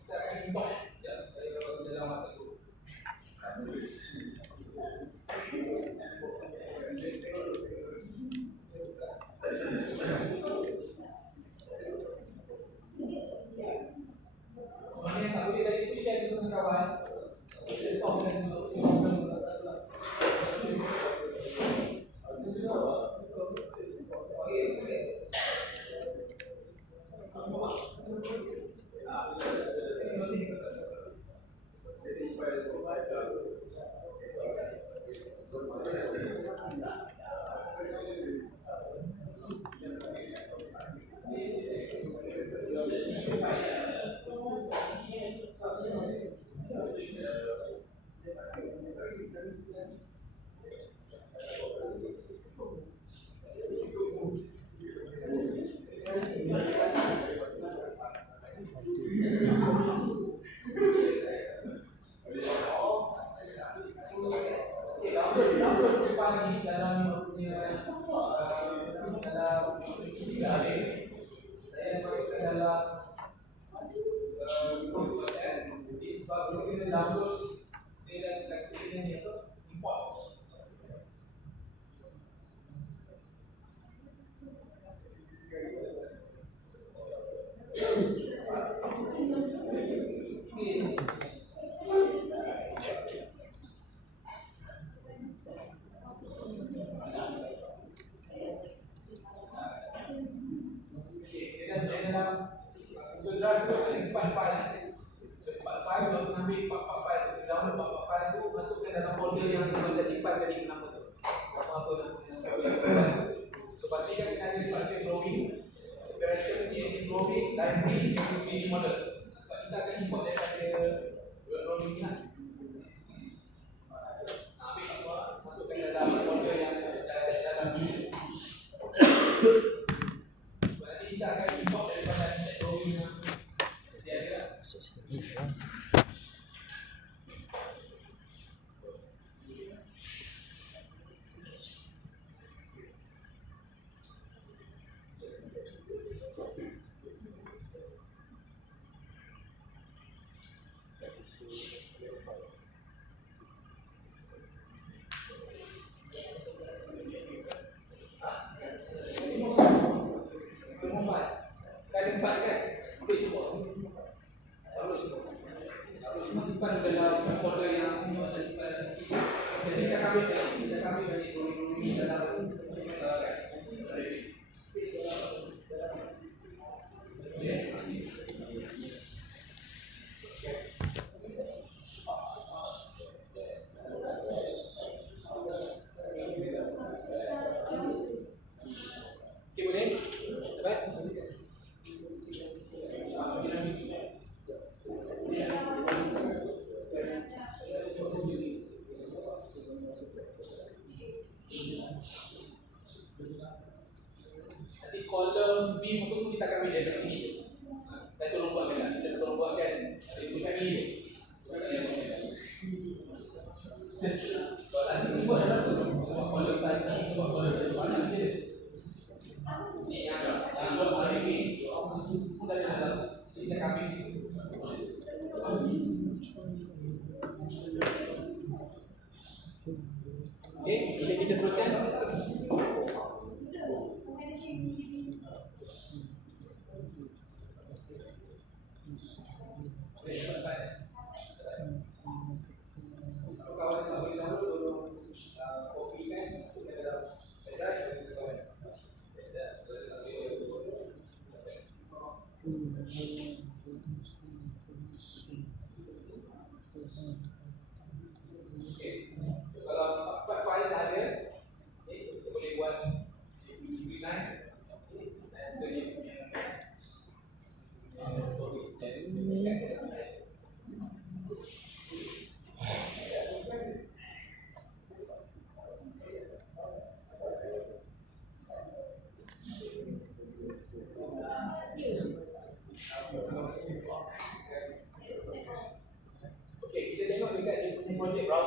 Kita akan import. Ya, saya bagi dalam masa itu. Mana yang tak boleh tadi tu share dulu dengan kawan. Kita solve kan dulu. Masukkan dalam folder yang kita simpan tadi nama tu. Apa so pastikan kita ada structure drawing, separation CNC drawing, library, dan 3D model. Sebab kita akan import daripada drawing ni lah. Ambil semua, masukkan dalam folder yang dah set dalam ni. Sebab nanti kita akan import daripada set drawing yang sedia ada lah. Semua file. Kan ada 4 kan? Ambil semua. Taruh semua.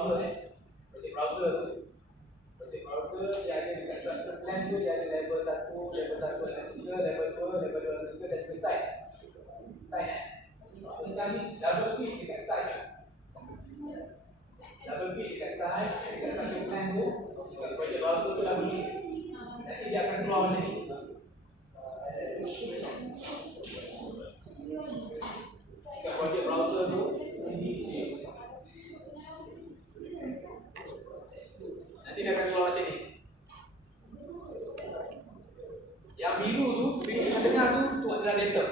browser project browser tu. Project browser dia ada dekat structure plan tu, dia ada level 1, level 1 dan 3, level 2, level 2 dan 3 dan juga site. Site so sekarang ni double click dekat site. Double click dekat site, dekat structure plan tu, dekat project browser tu double click. Nanti dia akan keluar macam ni. Dekat project browser tu nanti dia akan keluar macam ni. Yang biru tu, biru yang tengah tu adalah data.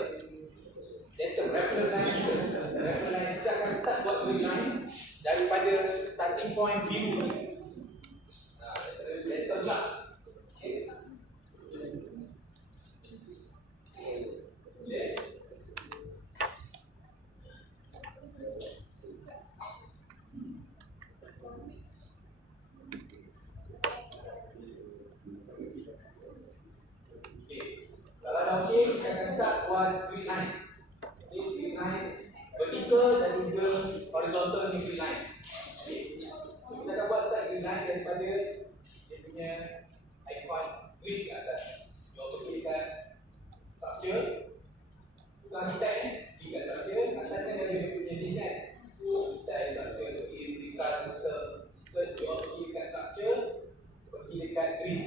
Data reference line kita. Reference line kita akan start buat grid line daripada starting point biru ni. Data pula. Okay. Kalau dah okey, kita akan start buat grid line. Okay, grid line vertical dan juga horizontal ni grid line. Okay. So, kita akan buat start grid line daripada dia punya icon grid kat atas. Kita pergi dekat structure. Bukan architect ni, pergi kat structure. Atas kan dia punya design. Design structure, replica system. Insert, kita pergi dekat structure. Pergi dekat grid.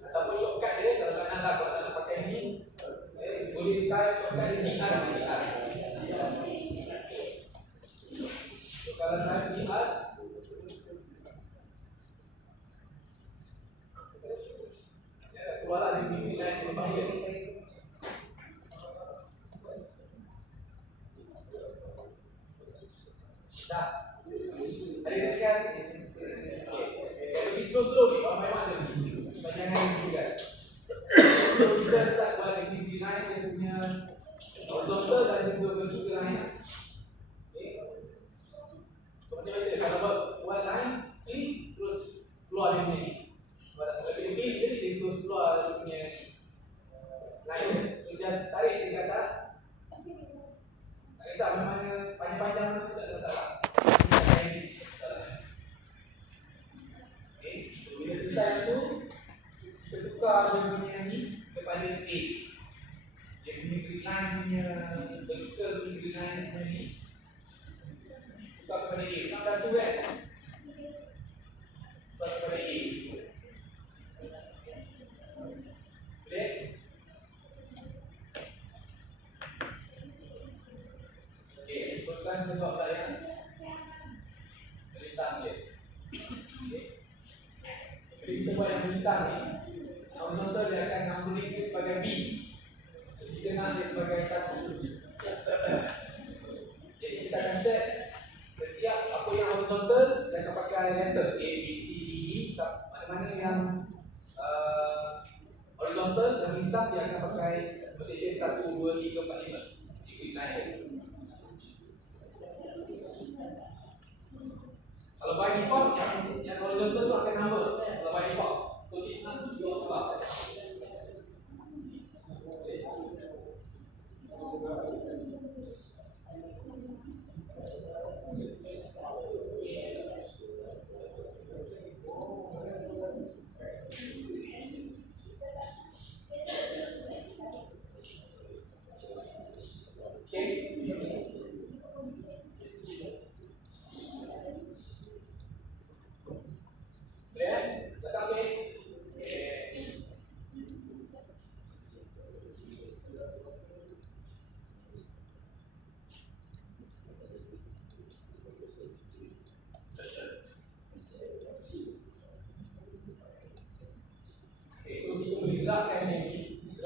Ataupun shortcut dia, kalau tak nak pakai ni, boleh type shortcut dia GR. So kalau type GR, keluarlah dia punya line berbahaya. Dah. Ada yang kan? Okey. Slow ni, memang ada ni. Jangan juga. So kita start buat activity line yang punya horizontal dan juga vertical line. Okay. So macam biasa kalau buat line, klik terus keluar dia punya ni. Kalau kita klik jadi dia terus keluar dia punya line. So just tarik dia ke atas. Tak kisah mana panjang-panjang tu tak ada masalah. Okay. So bila selesai tu kita tukar dia punya ni kepada A. Dia punya grid line punya vertical punya grid line punya ni tukar kepada A. Satu kan? Tukar kepada A. Boleh? Okay, so sekarang kita buat pula yang bintang dia. Okay. Jadi kita buat yang bintang ni, horizontal dia akan numbering dia sebagai B. Jadi kita nak dia sebagai 1. Jadi kita akan set setiap apa yang horizontal dia akan pakai letter A, B, C, D, E. Mana-mana yang horizontal dan bintang dia akan pakai notation 1, 2, 3, 4, 5. Cikgu saya. Kalau by default yang horizontal tu akan number. Kalau by default. So kita nak tunjuk apa?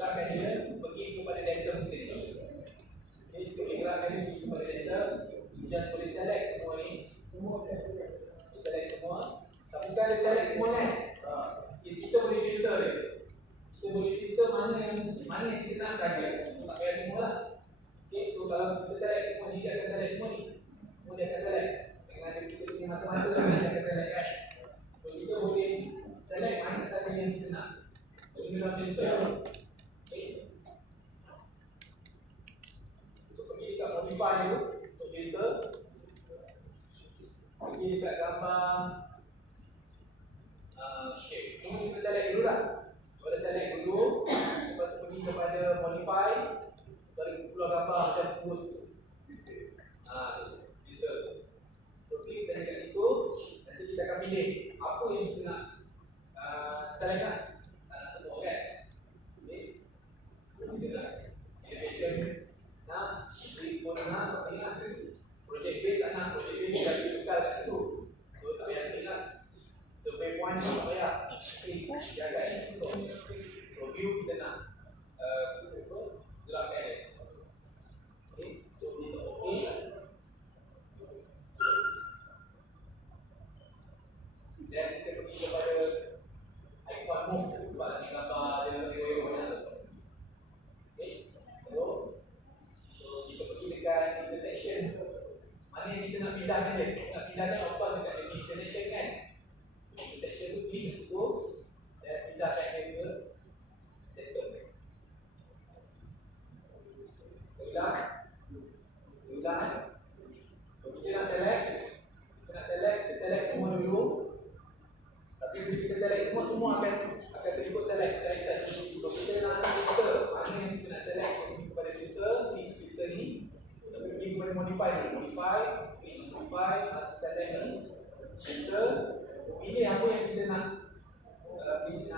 Gerakkan dia pergi kepada data mungkin. Okay, kita boleh gerakkan dia pergi kepada data. Just boleh select semua ni. Select semua. Tapi sekarang dia select semua kan? Kita boleh filter dia. Kita boleh filter mana yang kita nak saja. Tak payah semua lah. Okay, so kalau kita select semua ni, dia akan select semua ni. Semua dia akan select. Dengan kita punya mata-mata dia akan select kan? So kita boleh select mana saja yang kita nak. Boleh dalam filter. Okay. So pergi dekat modify tu untuk filter. pergi dekat gambar okay, kita select dulu lah. Kita select dulu, lepas tu pergi kepada modify, baru keluar gambar macam post tu. Filter. So klik tadi kat situ, nanti kita akan pilih apa yang kita nak select lah. Tak nak semua kan. Okay. So kita nak elevation nak, beri pun nak, ingat project base tak nak, project base dah ditukar kat situ. So tak payah klik lah. Survey point tak payah. Dia akan so view kita nak gerakkan dia. Okay, so kita okay. Dan kita pergi kepada icon move. Sebab nanti gambar dia mana. Okay, so kita pergi dekat intersection. Mana yang kita nak pindahkan dia? Nak pindahkan apa dekat intersection kan? Intersection tu klik kat situ dan pindahkan dia ke center. Ulang. So kita nak select, kita select semua dulu. Tapi bila kita select semua akan terikut selected. So kita nak filter, mana yang kita nak select, pergi kepada filter ni. So kita pergi kepada modify ni, modify, select ni, filter. Pilih apa yang kita nak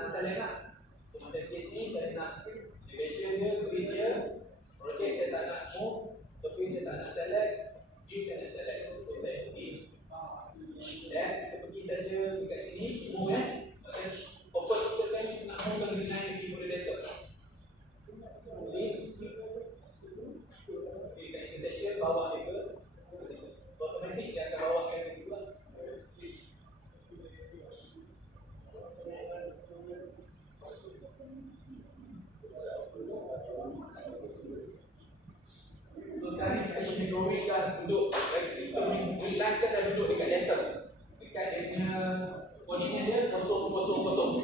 select lah. So macam case ni saya nak elevation dia, grid dia, project saya tak nak move, surface saya tak nak select, view saya nak select. So saya pergi dan kita pergi saja dekat sini, move macam fokus kita sekarang kita nak move grid line di moderator. Jadi dekat intersection bawah dia ke, so automatic dia akan bawakan dia juga. So sekarang kita punya drawing dah duduk dari situ, grid lines kan dah duduk dekat letter. Dekat dia punya koordinat dia 0, 0, 0.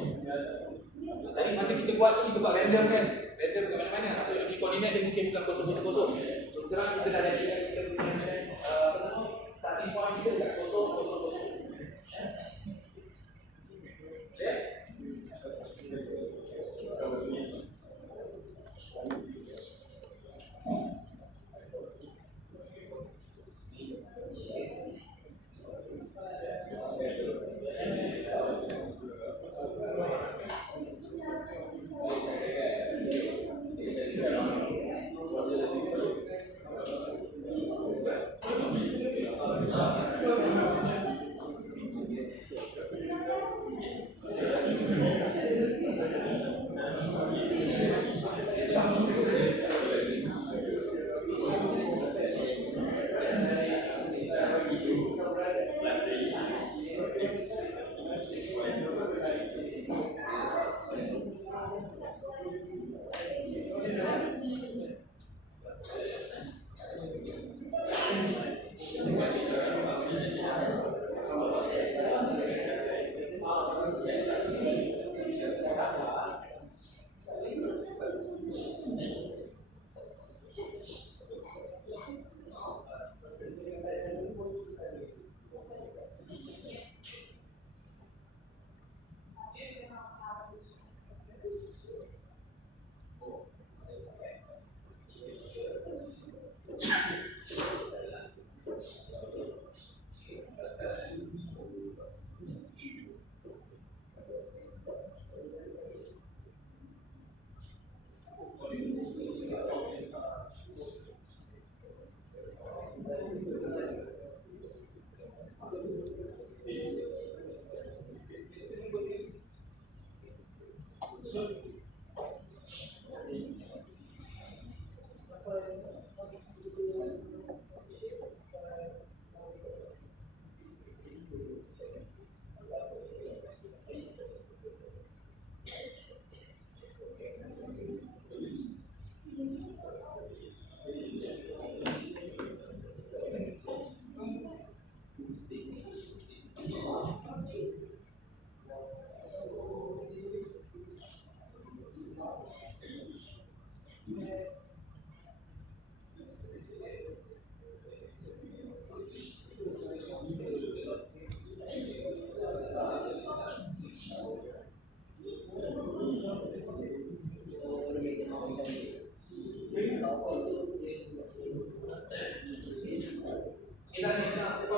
Tadi masa kita buat random kan, random kat mana-mana. So dia punya koordinat dia mungkin bukan 0, 0, 0. So sekarang kita dah jadi kita punya starting point kita dekat 0, 0, 0. Okay?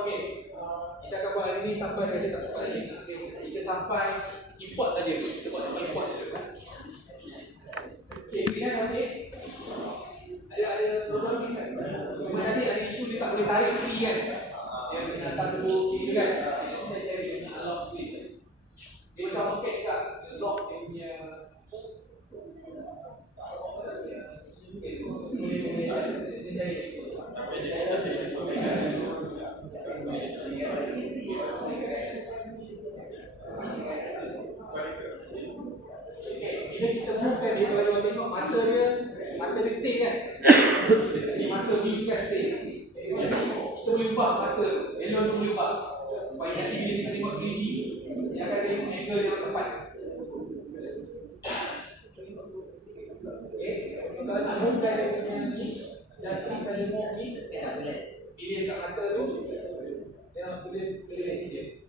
okey. Kita akan buat hari ni sampai saya tak dapat lagi nak habis. Kita sampai import saja. Kita buat sampai import saja kan. Okey, kemudian okey. Ada problem ni kan? Cuma nanti ada isu dia tak boleh tarik free kan? Dia kena datang dulu kiri kan? Saya cari dia nak lock screen. Dia macam okey kat lock dia punya. Bila kita move kan dia kalau tengok mata dia stay kan. Dia mata B kan stay. Kita boleh ubah mata elon tu boleh ubah supaya nanti bila kita tengok 3D dia akan tengok angle yang tepat. Kalau nak move kan dia punya ni just klik saja move ni pilih kat mata tu dia boleh ni je.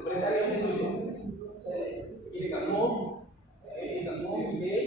Boleh tarik macam tu je. Pilih kat move pilih kat move pilih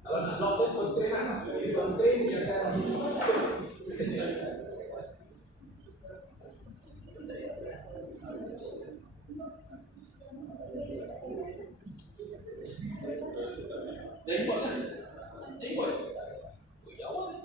kalau nak lock dia constraint lah. Dia constraint dia akan jadi buat kan? Jadi buat. Bagi awal ni.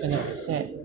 Macam mana? Set.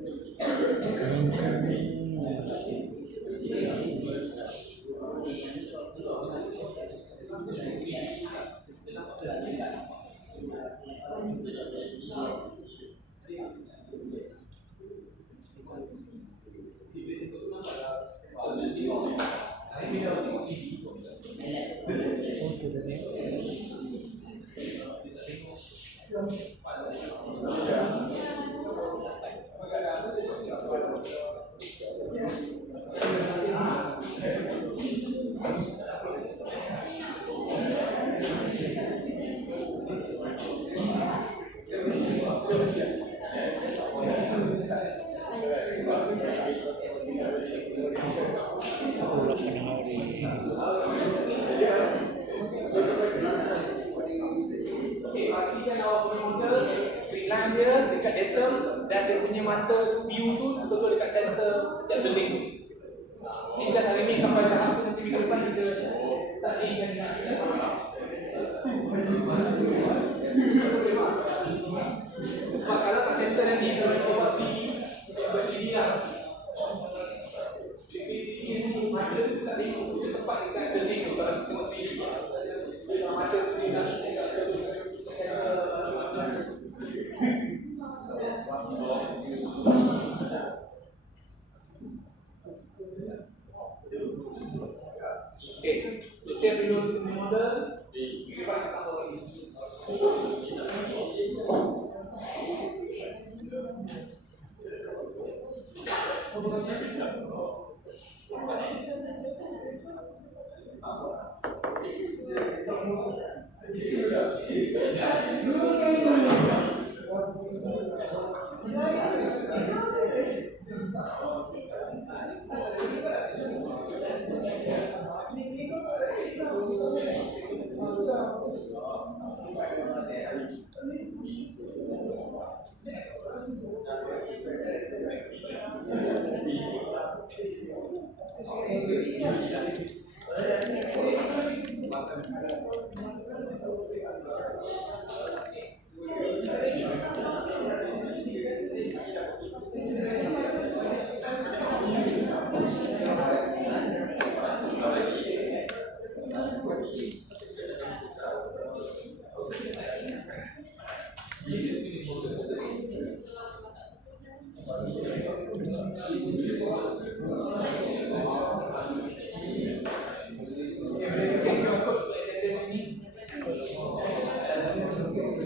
Okey, pastikan awak punya model line dia dekat datum dan dia punya mata view tu betul-betul dekat center setiap building tu. Jika hari ni sampai tahap tu nanti minggu depan kita study dengan sebab kalau tak center nanti kalau kita buat TV lah. TV ni mata tu tak tengok dia tepat dekat building tu kalau kita tengok TV. Dia mata tu dia nak okay, so saya perlu untuk model minggu depan kita sambung lagi.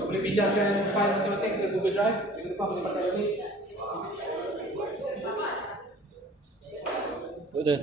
Boleh pindahkan file masing-masing ke Google Drive. Minggu depan boleh pakai lagi. Betul.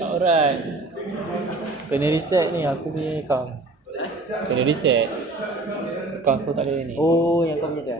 Alright. Kena reset ni aku punya account. Kena reset. Account aku tak ada ni. Oh, yang kau punya tu.